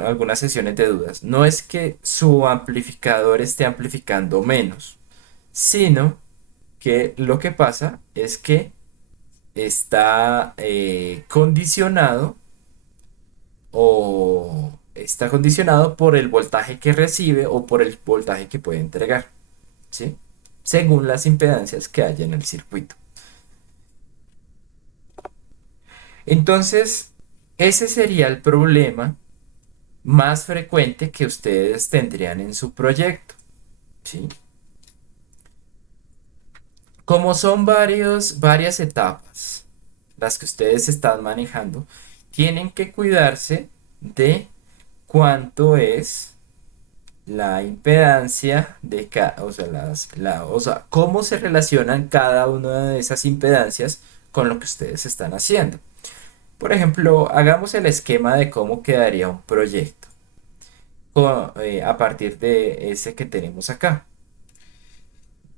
algunas sesiones de dudas, no es que su amplificador esté amplificando menos, sino que lo que pasa es que está condicionado o está condicionado por el voltaje que recibe o por el voltaje que puede entregar, ¿sí? Según las impedancias que haya en el circuito. Entonces, ese sería el problema más frecuente que ustedes tendrían en su proyecto, ¿sí? Como son varias etapas las que ustedes están manejando, tienen que cuidarse de cuánto es la impedancia o sea, o sea, cómo se relacionan cada una de esas impedancias con lo que ustedes están haciendo. Por ejemplo, hagamos el esquema de cómo quedaría un proyecto a partir de ese que tenemos acá.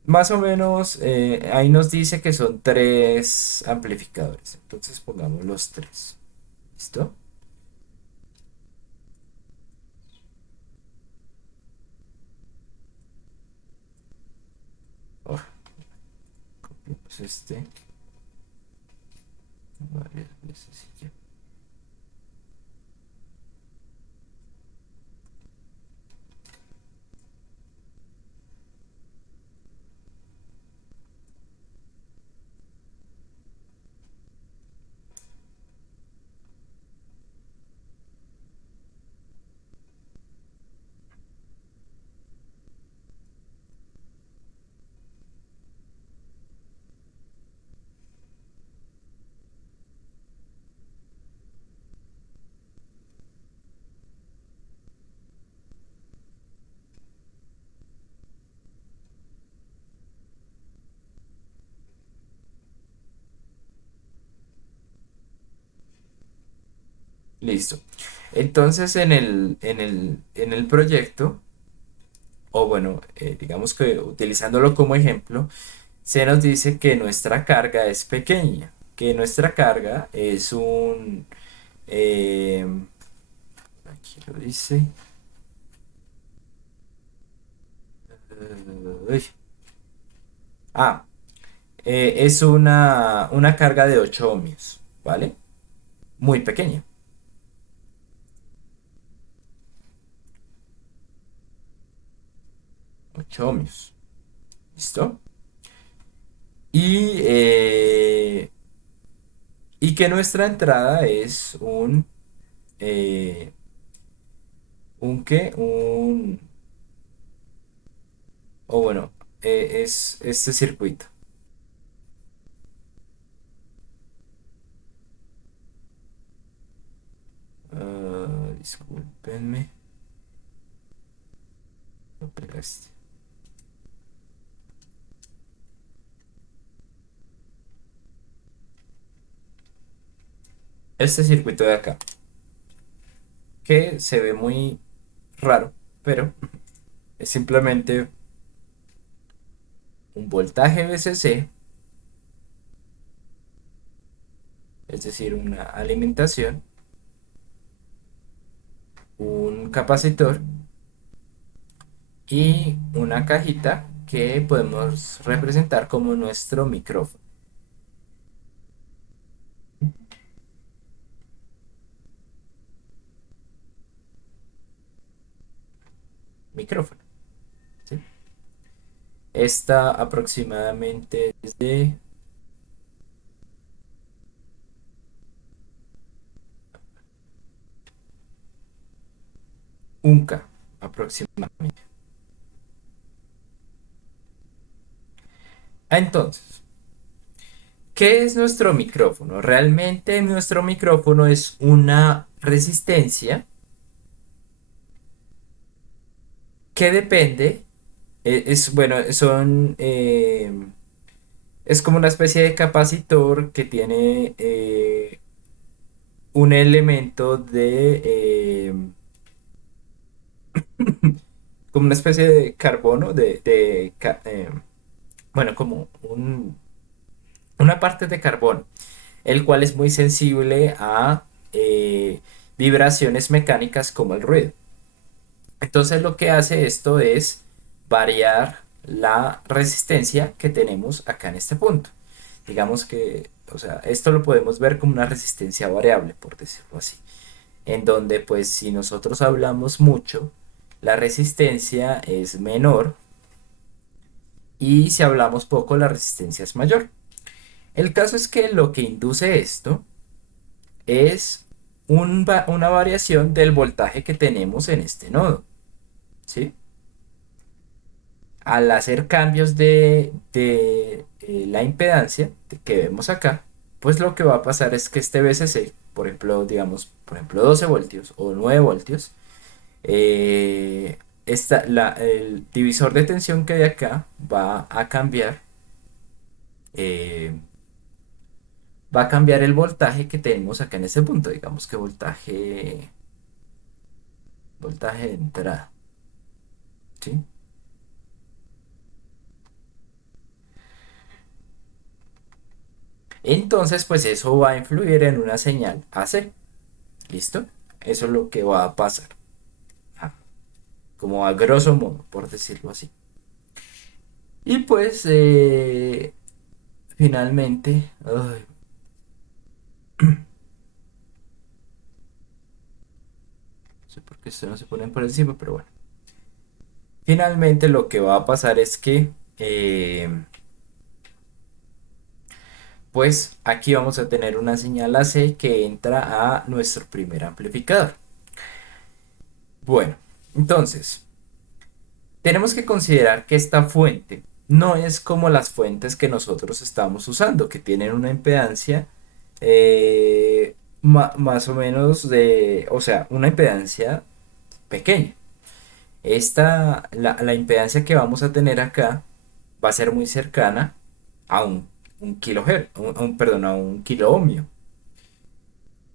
Más o menos, ahí nos dice que son 3 amplificadores. Entonces pongamos los 3. ¿Listo? Oh, copiamos varias veces y ya. Listo. Entonces en el proyecto, o bueno, digamos que utilizándolo como ejemplo, se nos dice que nuestra carga es pequeña, que nuestra carga es eh, aquí lo dice, uy, ah, es una carga de 8 ohmios, ¿vale? Muy pequeña, 8 ohmios, ¿listo? Y, y que nuestra entrada es eh, ¿un qué? O bueno, es este circuito. Discúlpenme, lo pegaste. Este circuito de acá, que se ve muy raro, pero es simplemente un voltaje VCC, es decir, una alimentación, un capacitor y una cajita que podemos representar como nuestro micrófono. Micrófono, ¿sí? Esta aproximadamente es de un K aproximadamente. Entonces, ¿qué es nuestro micrófono? Realmente nuestro micrófono es una resistencia que depende, bueno, es como una especie de capacitor que tiene un elemento como una especie de carbono, bueno, como una parte de carbono, el cual es muy sensible a vibraciones mecánicas como el ruido. Entonces lo que hace esto es variar la resistencia que tenemos acá en este punto. Digamos que, o sea, esto lo podemos ver como una resistencia variable, por decirlo así, en donde pues si nosotros hablamos mucho, la resistencia es menor y si hablamos poco, la resistencia es mayor. El caso es que lo que induce esto es una variación del voltaje que tenemos en este nodo, ¿sí? Al hacer cambios de la impedancia que vemos acá, pues lo que va a pasar es que este VCC, por ejemplo, digamos, por ejemplo, 12 voltios o 9 voltios, el divisor de tensión que hay acá eh, va a cambiar el voltaje que tenemos acá en este punto, digamos que voltaje de entrada, ¿sí? Entonces, pues eso va a influir en una señal AC. ¿Listo? Eso es lo que va a pasar. Ah, como a grosso modo, por decirlo así. Y pues, finalmente, ay, no sé por qué esto no se ponen por encima, pero bueno. Finalmente lo que va a pasar es que, pues aquí vamos a tener una señal AC que entra a nuestro primer amplificador. Bueno, entonces, tenemos que considerar que esta fuente no es como las fuentes que nosotros estamos usando, que tienen una impedancia más o menos o sea, una impedancia pequeña. La impedancia que vamos a tener acá va a ser muy cercana a un kilohertz, perdón, a un kilo ohmio.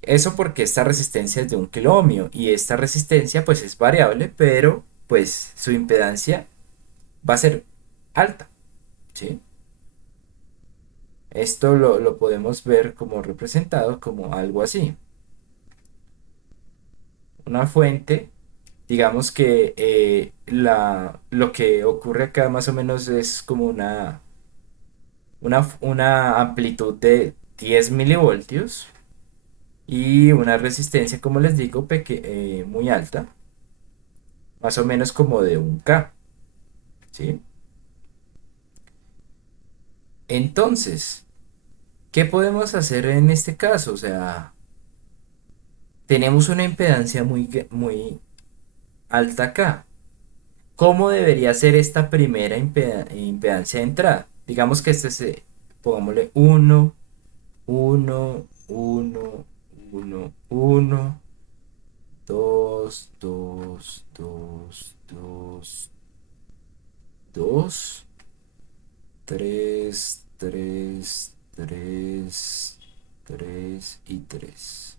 Eso porque esta resistencia es de 1 kilo ohmio y esta resistencia pues es variable, pero pues su impedancia va a ser alta, ¿sí? Esto lo podemos ver como representado como algo así. Una fuente, digamos que lo que ocurre acá más o menos es como una amplitud de 10 milivoltios y una resistencia, como les digo, muy alta, más o menos como de 1K, ¿sí? Entonces, ¿qué podemos hacer en este caso? O sea, tenemos una impedancia muy alta acá. ¿Cómo debería ser esta primera impedancia de entrada? Digamos que pongámosle uno, 2, 2, 2, 2, 2, 3, 3, 3, 3 y 3.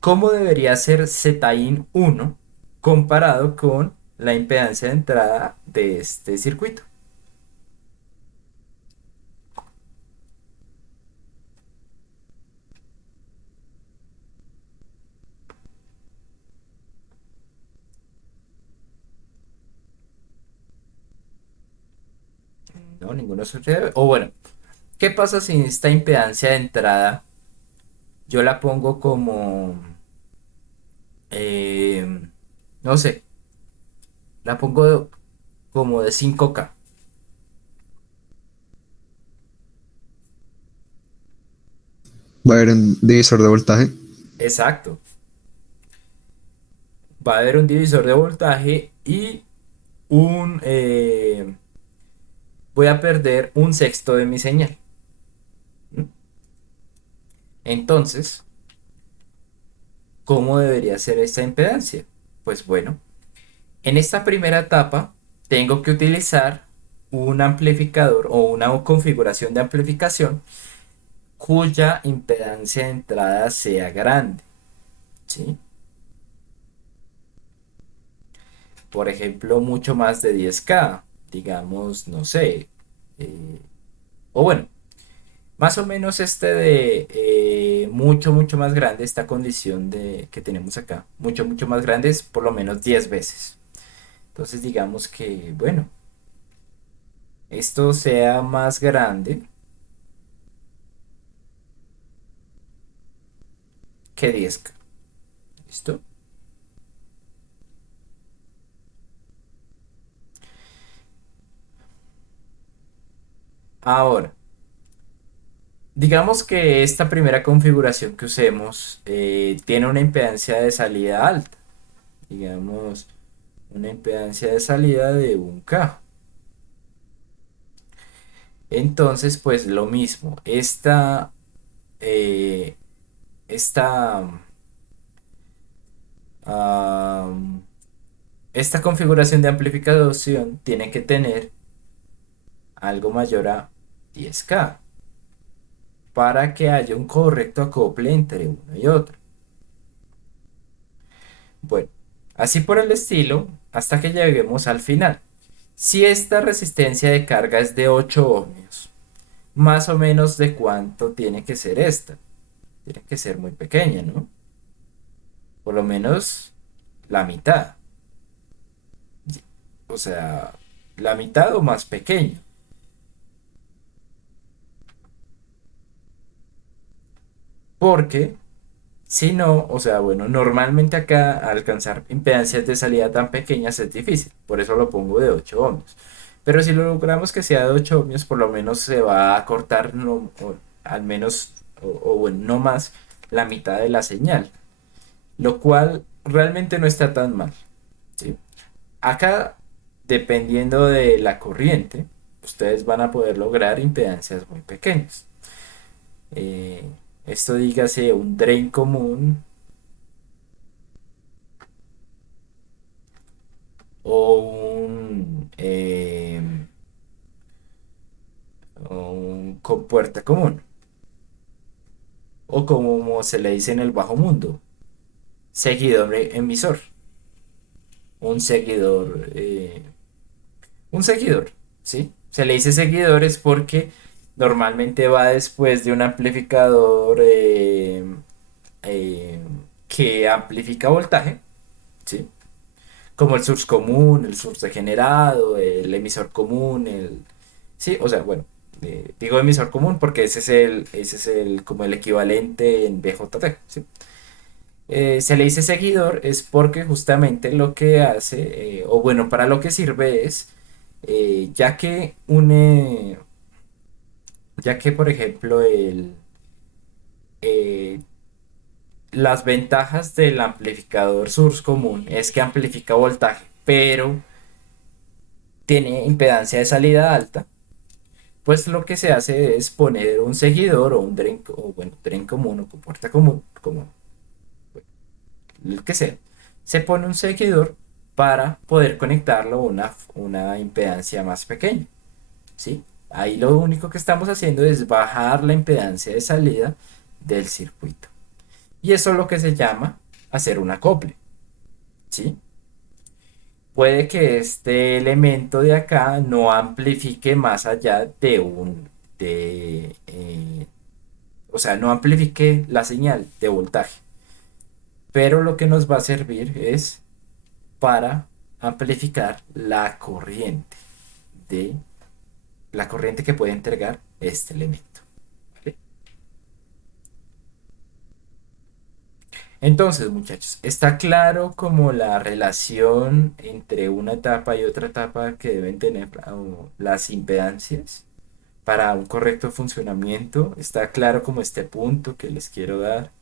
¿Cómo debería ser Zin 1 comparado con la impedancia de entrada de este circuito? No, ninguno sucede. O bueno, ¿qué pasa si esta impedancia de entrada yo la pongo como, eh, no sé, la pongo como de 5K? Va a haber un divisor de voltaje. Exacto. Va a haber un divisor de voltaje y voy a perder 1/6 de mi señal. ¿Mm? Entonces, ¿cómo debería ser esta impedancia? Pues bueno, en esta primera etapa tengo que utilizar un amplificador o una configuración de amplificación cuya impedancia de entrada sea grande, ¿sí? Por ejemplo, mucho más de 10K, digamos, no sé, eh, o bueno, más o menos mucho más grande, esta condición que tenemos acá, mucho más grande es por lo menos 10 veces. Entonces digamos que, bueno, esto sea más grande que 10K. ¿Listo? Ahora, digamos que esta primera configuración que usemos tiene una impedancia de salida alta. Digamos, una impedancia de salida de 1K. Entonces, pues lo mismo. Eh, esta, am, esta configuración de amplificación tiene que tener algo mayor a 10K para que haya un correcto acople entre uno y otro. Bueno, así por el estilo, hasta que lleguemos al final. Si esta resistencia de carga es de 8 ohmios, más o menos de cuánto tiene que ser esta. Tiene que ser muy pequeña, ¿no? Por lo menos la mitad. O sea, la mitad o más pequeño. Porque si no, o sea, bueno, normalmente acá alcanzar impedancias de salida tan pequeñas es difícil. Por eso lo pongo de 8 ohmios. Pero si lo logramos que sea de 8 ohmios, por lo menos se va a cortar al menos, o bueno, no más, la mitad de la señal. Lo cual realmente no está tan mal, ¿sí? Acá, dependiendo de la corriente, ustedes van a poder lograr impedancias muy pequeñas. Eh, Esto dígase un drain común o un compuerta común. o como se le dice en el bajo mundo, seguidor emisor, un seguidor, un seguidor, ¿sí? Se le dice seguidores porque normalmente va después de un amplificador eh, que amplifica voltaje, ¿sí? Como el source común, el source degenerado, el emisor común, sí, o sea, bueno, digo emisor común porque ese es el como el equivalente en BJT, ¿sí? Se le dice seguidor es porque justamente lo que hace, o bueno, para lo que sirve es, ya que une, ya que por ejemplo eh, las ventajas del amplificador source común es que amplifica voltaje, pero tiene impedancia de salida alta, pues lo que se hace es poner un seguidor o un drain, o bueno, drain común o puerta común, como el que sea. Se pone un seguidor para poder conectarlo a una impedancia más pequeña, ¿sí? Ahí lo único que estamos haciendo es bajar la impedancia de salida del circuito. Y eso es lo que se llama hacer un acople, ¿sí? Puede que este elemento de acá no amplifique más allá o sea, no amplifique la señal de voltaje, pero lo que nos va a servir es para amplificar de la corriente que puede entregar este elemento. ¿Vale? Entonces, muchachos, está claro como la relación entre una etapa y otra etapa que deben tener las impedancias para un correcto funcionamiento. Está claro como este punto que les quiero dar.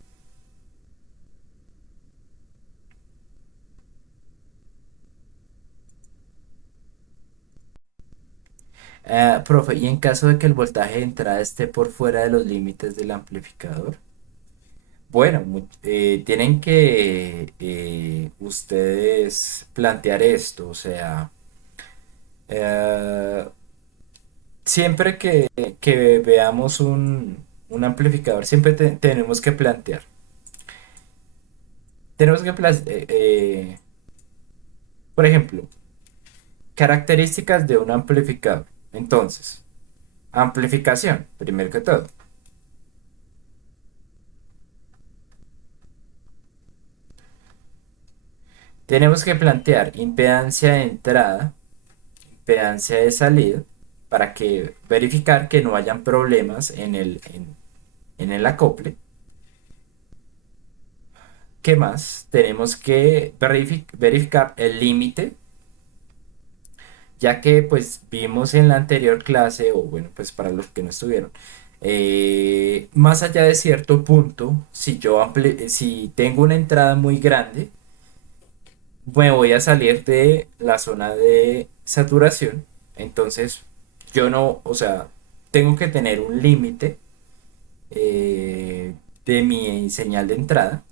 Profe, y en caso de que el voltaje de entrada esté por fuera de los límites del amplificador, bueno, tienen que ustedes plantear esto, o sea, eh, siempre que veamos un amplificador, siempre tenemos que por ejemplo, características de un amplificador. Entonces, amplificación, primero que todo. Tenemos que plantear impedancia de entrada, impedancia de salida, para que verificar que no hayan problemas en el acople. ¿Qué más? Tenemos que verificar el límite, ya que pues vimos en la anterior clase, o bueno, pues para los que no estuvieron, más allá de cierto punto, si tengo una entrada muy grande, me voy a salir de la zona de saturación. Entonces, yo no, o sea, tengo que tener un límite de mi señal de entrada.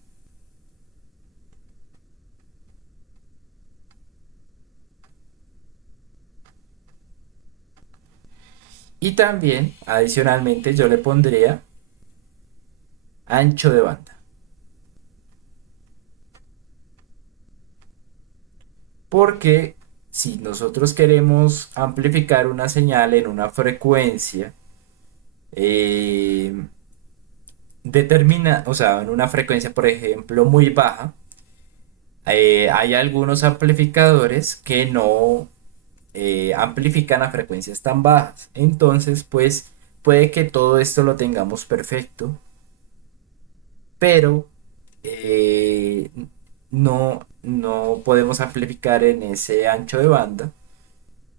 Y también, adicionalmente, yo le pondría ancho de banda. Porque si nosotros queremos amplificar una señal en una frecuencia, eh, o sea, en una frecuencia, por ejemplo, muy baja, hay algunos amplificadores que no amplifican a frecuencias tan bajas. Entonces, pues puede que todo esto lo tengamos perfecto, pero eh, no podemos amplificar en ese ancho de banda.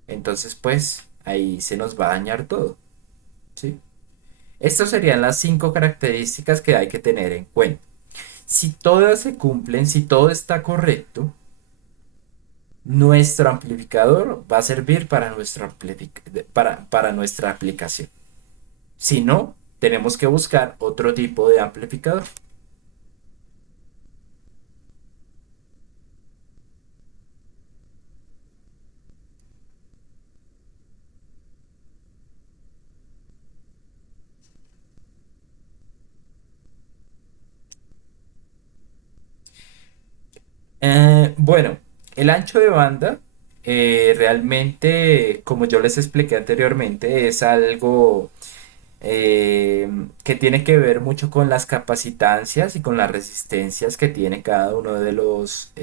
Entonces, pues ahí se nos va a dañar todo, ¿sí? Estas serían las cinco características que hay que tener en cuenta. Si todas se cumplen, si todo está correcto, nuestro amplificador va a servir para nuestra aplicación. Si no, tenemos que buscar otro tipo de amplificador. Bueno, el ancho de banda realmente, como yo les expliqué anteriormente, es algo que tiene que ver mucho con las capacitancias y con las resistencias que tiene cada uno de los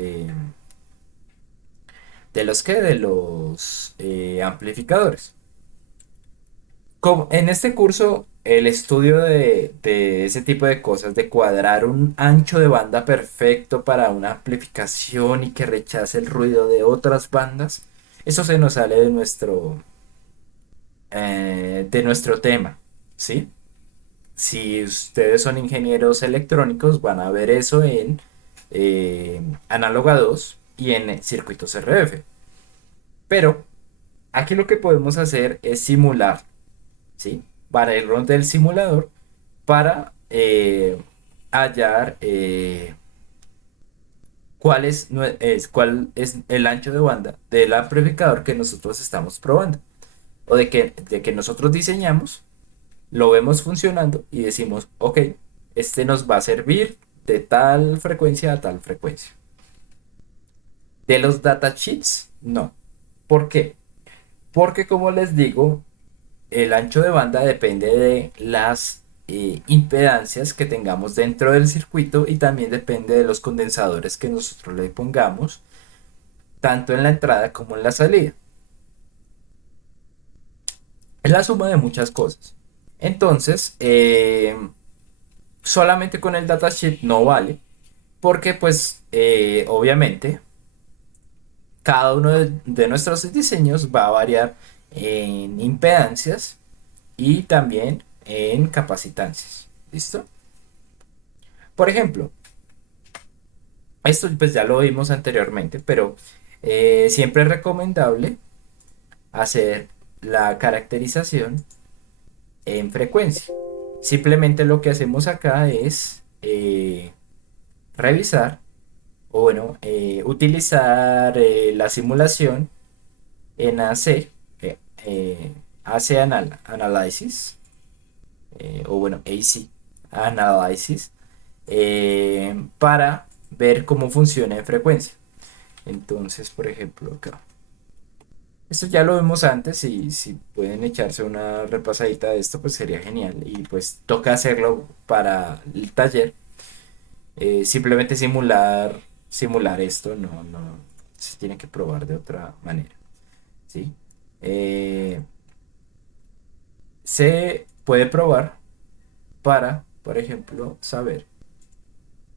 amplificadores. Como en este curso, el estudio de ese tipo de cosas, de cuadrar un ancho de banda perfecto para una amplificación y que rechace el ruido de otras bandas, eso se nos sale de nuestro tema, ¿sí? Si ustedes son ingenieros electrónicos, van a ver eso en Análoga 2 y en circuitos RF. Pero aquí lo que podemos hacer es simular, ¿sí? Para el rol del simulador, para hallar cuál es el ancho de banda del amplificador que nosotros estamos probando. O de que nosotros diseñamos, lo vemos funcionando y decimos, ok, este nos va a servir de tal frecuencia a tal frecuencia. De los datasheets, no. ¿Por qué? Porque como les digo, el ancho de banda depende de las impedancias que tengamos dentro del circuito y también depende de los condensadores que nosotros le pongamos, tanto en la entrada como en la salida. Es la suma de muchas cosas. Entonces, solamente con el datasheet no vale, porque pues obviamente cada uno de nuestros diseños va a variar en impedancias y también en capacitancias. ¿Listo? Por ejemplo, esto pues ya lo vimos anteriormente, pero siempre es recomendable hacer la caracterización en frecuencia. Simplemente lo que hacemos acá es revisar o bueno, utilizar la simulación en AC, AC Analysis, o bueno, AC Analysis, para ver cómo funciona en frecuencia. Entonces, por ejemplo, acá. Esto ya lo vimos antes y si pueden echarse una repasadita de esto, pues sería genial. Y pues toca hacerlo para el taller. Simplemente simular esto, no se tiene que probar de otra manera, ¿sí? Eh, Se puede probar para, por ejemplo, saber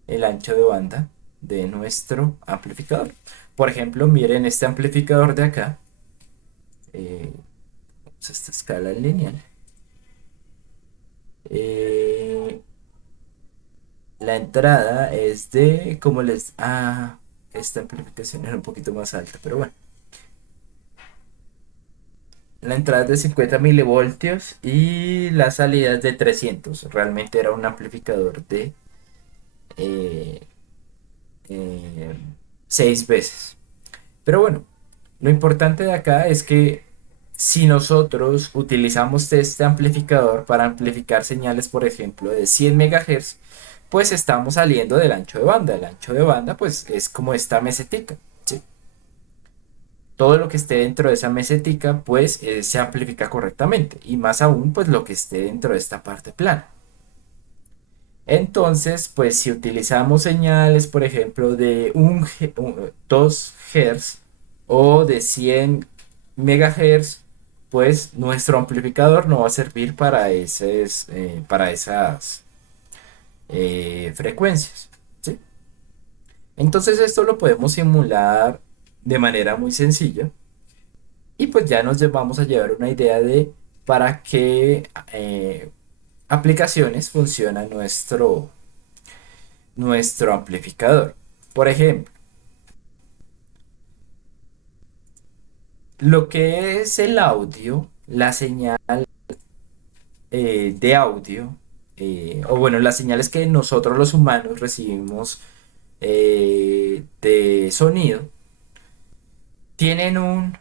el ancho de banda de nuestro amplificador. Por ejemplo, miren este amplificador de acá. Vamos a esta escala lineal. Eh, la entrada es de, como les... esta amplificación era un poquito más alta, pero bueno. La entrada es de 50 milivoltios y la salida es de 300. Realmente era un amplificador de eh, eh, 6 veces. Pero bueno, lo importante de acá es que si nosotros utilizamos este amplificador para amplificar señales, por ejemplo, de 100 megahertz, pues estamos saliendo del ancho de banda. El ancho de banda, pues es como esta mesetica, ¿sí? Todo lo que esté dentro de esa mesetica, pues se amplifica correctamente. Y más aún, pues lo que esté dentro de esta parte plana. Entonces, pues si utilizamos señales, por ejemplo, de 2 Hz o de 100 megahertz, pues nuestro amplificador no va a servir para esas frecuencias, ¿sí? Entonces esto lo podemos simular de manera muy sencilla y pues ya vamos a llevar una idea de para qué aplicaciones funciona nuestro amplificador. Por ejemplo, lo que es el audio, la señal de audio, o bueno, las señales que nosotros los humanos recibimos de sonido, tienen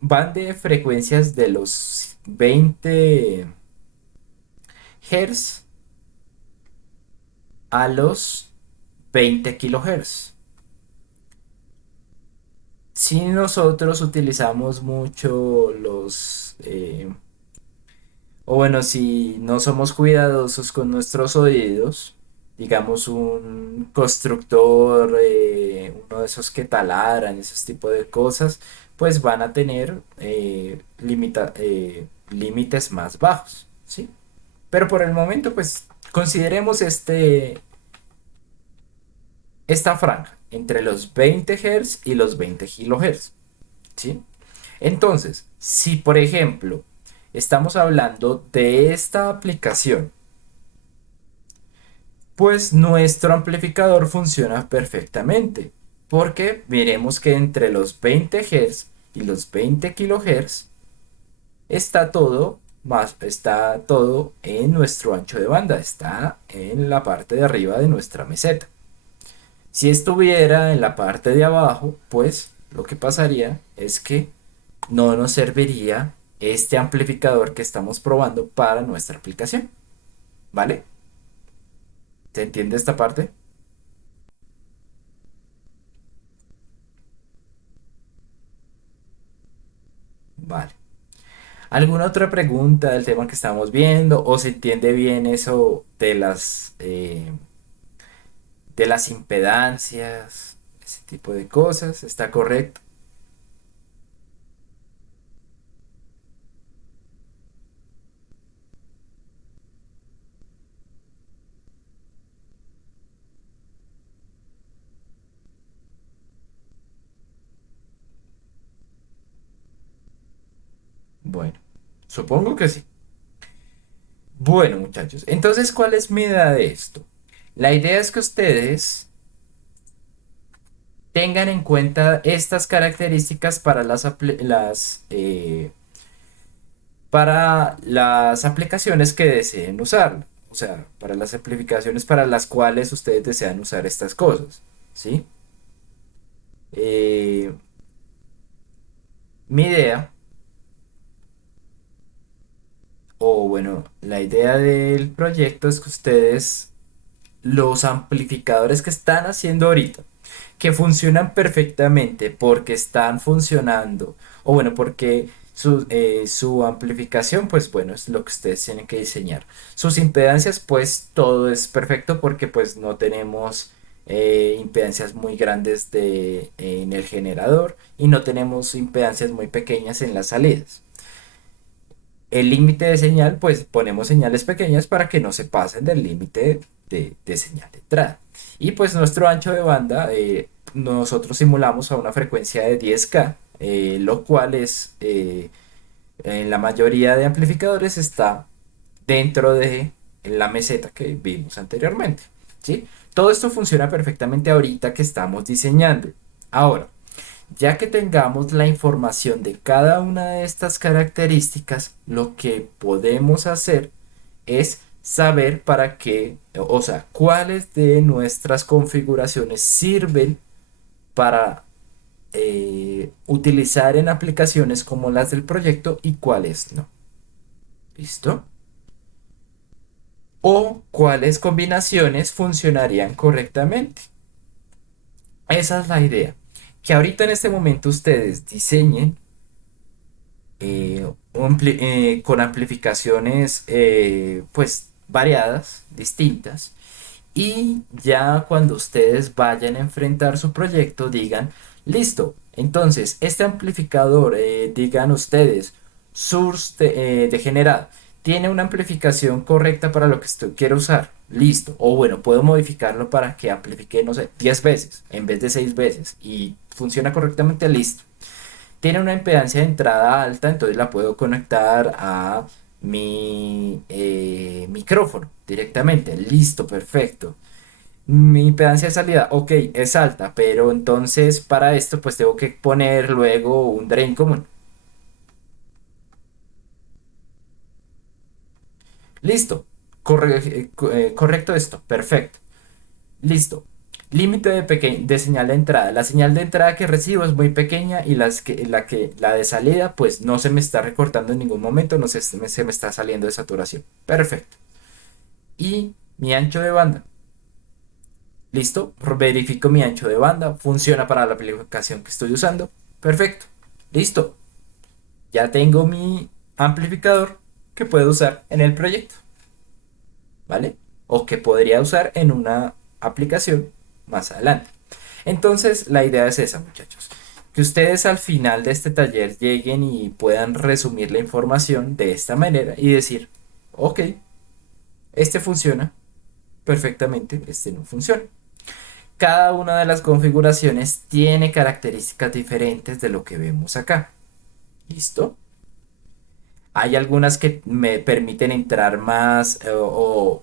van de frecuencias de los 20 Hz a los 20 kilohertz. Si nosotros utilizamos mucho o bueno, si no somos cuidadosos con nuestros oídos, digamos un constructor, uno de esos que taladran, esos tipos de cosas, pues van a tener límites más bajos, ¿sí? Pero por el momento, pues consideremos esta franja entre los 20 Hz y los 20 kHz, ¿sí? Entonces, si por ejemplo estamos hablando de esta aplicación, pues nuestro amplificador funciona perfectamente, porque miremos que entre los 20 Hz y los 20 kHz está todo en nuestro ancho de banda, está en la parte de arriba de nuestra meseta. Si estuviera en la parte de abajo, pues lo que pasaría es que no nos serviría este amplificador que estamos probando para nuestra aplicación, ¿vale? ¿Se entiende esta parte? Vale. ¿Alguna otra pregunta del tema que estamos viendo o se entiende bien eso de las impedancias, ese tipo de cosas? ¿Está correcto? Bueno, supongo que sí. Bueno, muchachos, entonces, ¿cuál es mi idea de esto? La idea es que ustedes tengan en cuenta estas características para las aplicaciones que deseen usar. O sea, para las aplicaciones para las cuales ustedes desean usar estas cosas. ¿Sí? Eh, Mi idea, o bueno, la idea del proyecto es que ustedes, los amplificadores que están haciendo ahorita, que funcionan perfectamente porque están funcionando, o bueno, porque su amplificación, pues bueno, es lo que ustedes tienen que diseñar. Sus impedancias, pues todo es perfecto porque pues no tenemos impedancias muy grandes en el generador y no tenemos impedancias muy pequeñas en las salidas. El límite de señal, pues ponemos señales pequeñas para que no se pasen del límite de señal de entrada. Y pues nuestro ancho de banda, nosotros simulamos a una frecuencia de 10K, lo cual en la mayoría de amplificadores está dentro de la meseta que vimos anteriormente. ¿Sí? Todo esto funciona perfectamente ahorita que estamos diseñando. Ahora, ya que tengamos la información de cada una de estas características, lo que podemos hacer es saber para qué, o sea, cuáles de nuestras configuraciones sirven para utilizar en aplicaciones como las del proyecto y cuáles no. ¿Listo? O cuáles combinaciones funcionarían correctamente. Esa es la idea. Que ahorita en este momento ustedes diseñen con amplificaciones pues variadas, distintas. Y ya cuando ustedes vayan a enfrentar su proyecto digan, listo, entonces este amplificador, digan ustedes, source degenerado, tiene una amplificación correcta para lo que quiero usar. Listo. O bueno, puedo modificarlo para que amplifique, no sé, 10 veces en vez de 6 veces. Y funciona correctamente, listo. Tiene una impedancia de entrada alta, entonces la puedo conectar a mi micrófono directamente. Listo, perfecto. Mi impedancia de salida, ok, es alta, pero entonces para esto pues tengo que poner luego un drain común. Listo, correcto esto, perfecto. Listo. Límite de señal de entrada. La señal de entrada que recibo es muy pequeña y la de salida pues no se me está recortando en ningún momento, no se me está saliendo de saturación. Perfecto. Y mi ancho de banda. Listo. Verifico mi ancho de banda. Funciona para la aplicación que estoy usando. Perfecto. Listo. Ya tengo mi amplificador que puedo usar en el proyecto, ¿vale? O que podría usar en una aplicación más adelante. Entonces, la idea es esa, muchachos. Que ustedes al final de este taller lleguen y puedan resumir la información de esta manera y decir, ok, este funciona perfectamente, este no funciona. Cada una de las configuraciones tiene características diferentes de lo que vemos acá. ¿Listo? Hay algunas que me permiten entrar más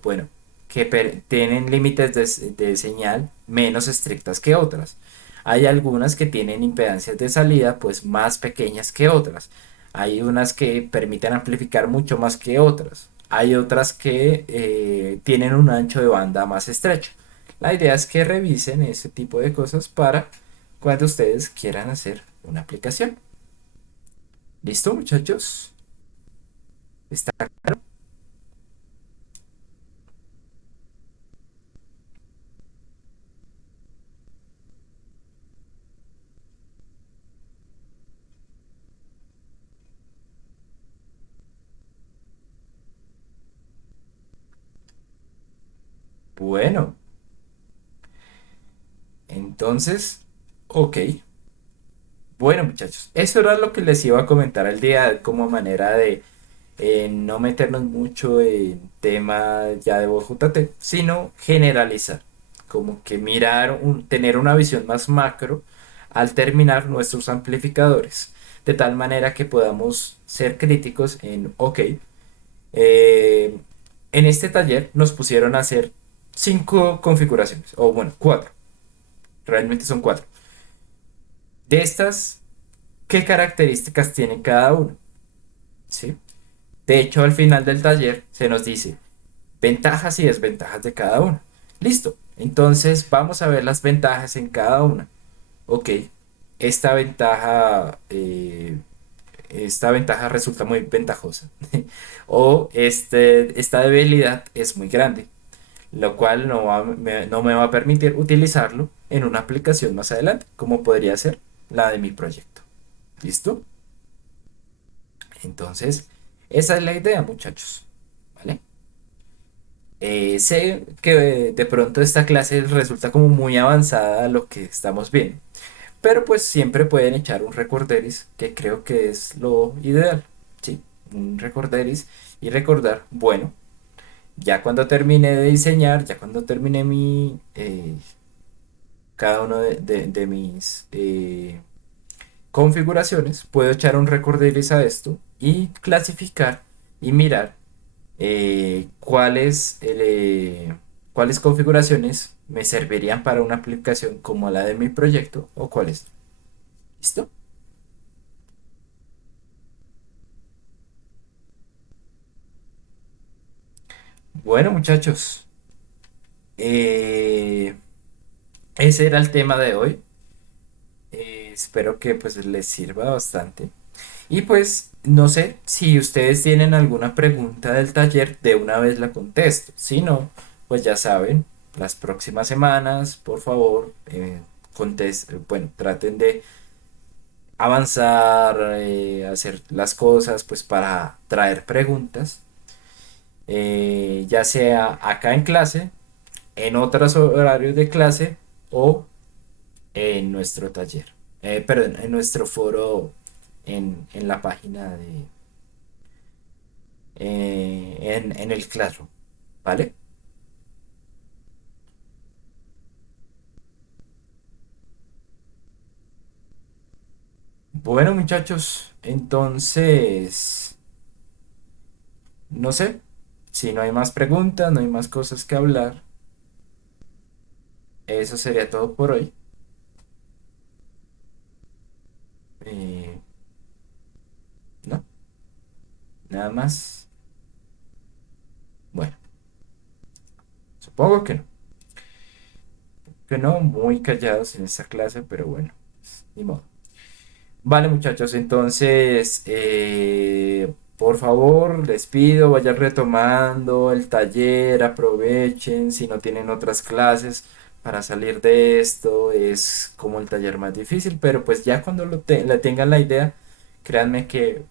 bueno, que tienen límites de señal menos estrictas que otras. Hay algunas que tienen impedancias de salida pues más pequeñas que otras. Hay unas que permiten amplificar mucho más que otras. Hay otras que tienen un ancho de banda más estrecho. La idea es que revisen ese tipo de cosas para cuando ustedes quieran hacer una aplicación. ¿Listo, muchachos? ¿Está claro? Bueno, entonces, ok. Bueno, muchachos, eso era lo que les iba a comentar el día como manera de no meternos mucho en tema ya de OJT, sino generalizar, como que mirar, tener una visión más macro al terminar nuestros amplificadores, de tal manera que podamos ser críticos en, ok, eh, en este taller nos pusieron a hacer 5 configuraciones, o bueno, 4, realmente son 4. De estas, ¿qué características tiene cada uno? ¿Sí? De hecho, al final del taller se nos dice ventajas y desventajas de cada uno. Listo. Entonces vamos a ver las ventajas en cada una. Ok, esta ventaja, esta ventaja resulta muy ventajosa. O esta debilidad es muy grande, lo cual no me va a permitir utilizarlo en una aplicación más adelante, como podría ser la de mi proyecto. ¿Listo? Entonces, esa es la idea, muchachos. ¿Vale? Sé que de pronto esta clase resulta como muy avanzada a lo que estamos viendo, pero pues siempre pueden echar un recorderis, que creo que es lo ideal, ¿sí? Un recorderis y recordar, bueno, ya cuando termine de diseñar, ya cuando termine cada uno de mis configuraciones, puedo echar un recorderis a esto y clasificar y mirar cuáles configuraciones me servirían para una aplicación como la de mi proyecto o cuáles. ¿Listo? Bueno, muchachos, eh, ese era el tema de hoy. Espero que pues les sirva bastante. Y pues no sé si ustedes tienen alguna pregunta del taller, de una vez la contesto. Si no, pues ya saben, las próximas semanas, por favor, bueno, traten de avanzar, hacer las cosas, pues para traer preguntas, ya sea acá en clase, en otros horarios de clase o en nuestro taller, perdón, en nuestro foro en la página en el Classroom, ¿vale? Bueno, muchachos, entonces, no sé, si no hay más preguntas, no hay más cosas que hablar, eso sería todo por hoy. Eh, ¿No? Nada más. Bueno, supongo que no. Que no, muy callados en esta clase, pero bueno, pues, ni modo. Vale, muchachos, entonces, por favor, les pido, vayan retomando el taller, aprovechen si no tienen otras clases para salir de esto es como el taller más difícil, pero pues ya cuando le tengan la idea, créanme que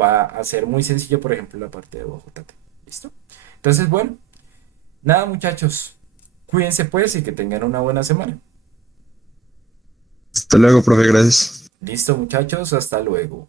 va a ser muy sencillo, por ejemplo, la parte de Bogotá. ¿Listo? Entonces, bueno, nada muchachos, cuídense pues y que tengan una buena semana. Hasta luego, profe, gracias. Listo muchachos, hasta luego.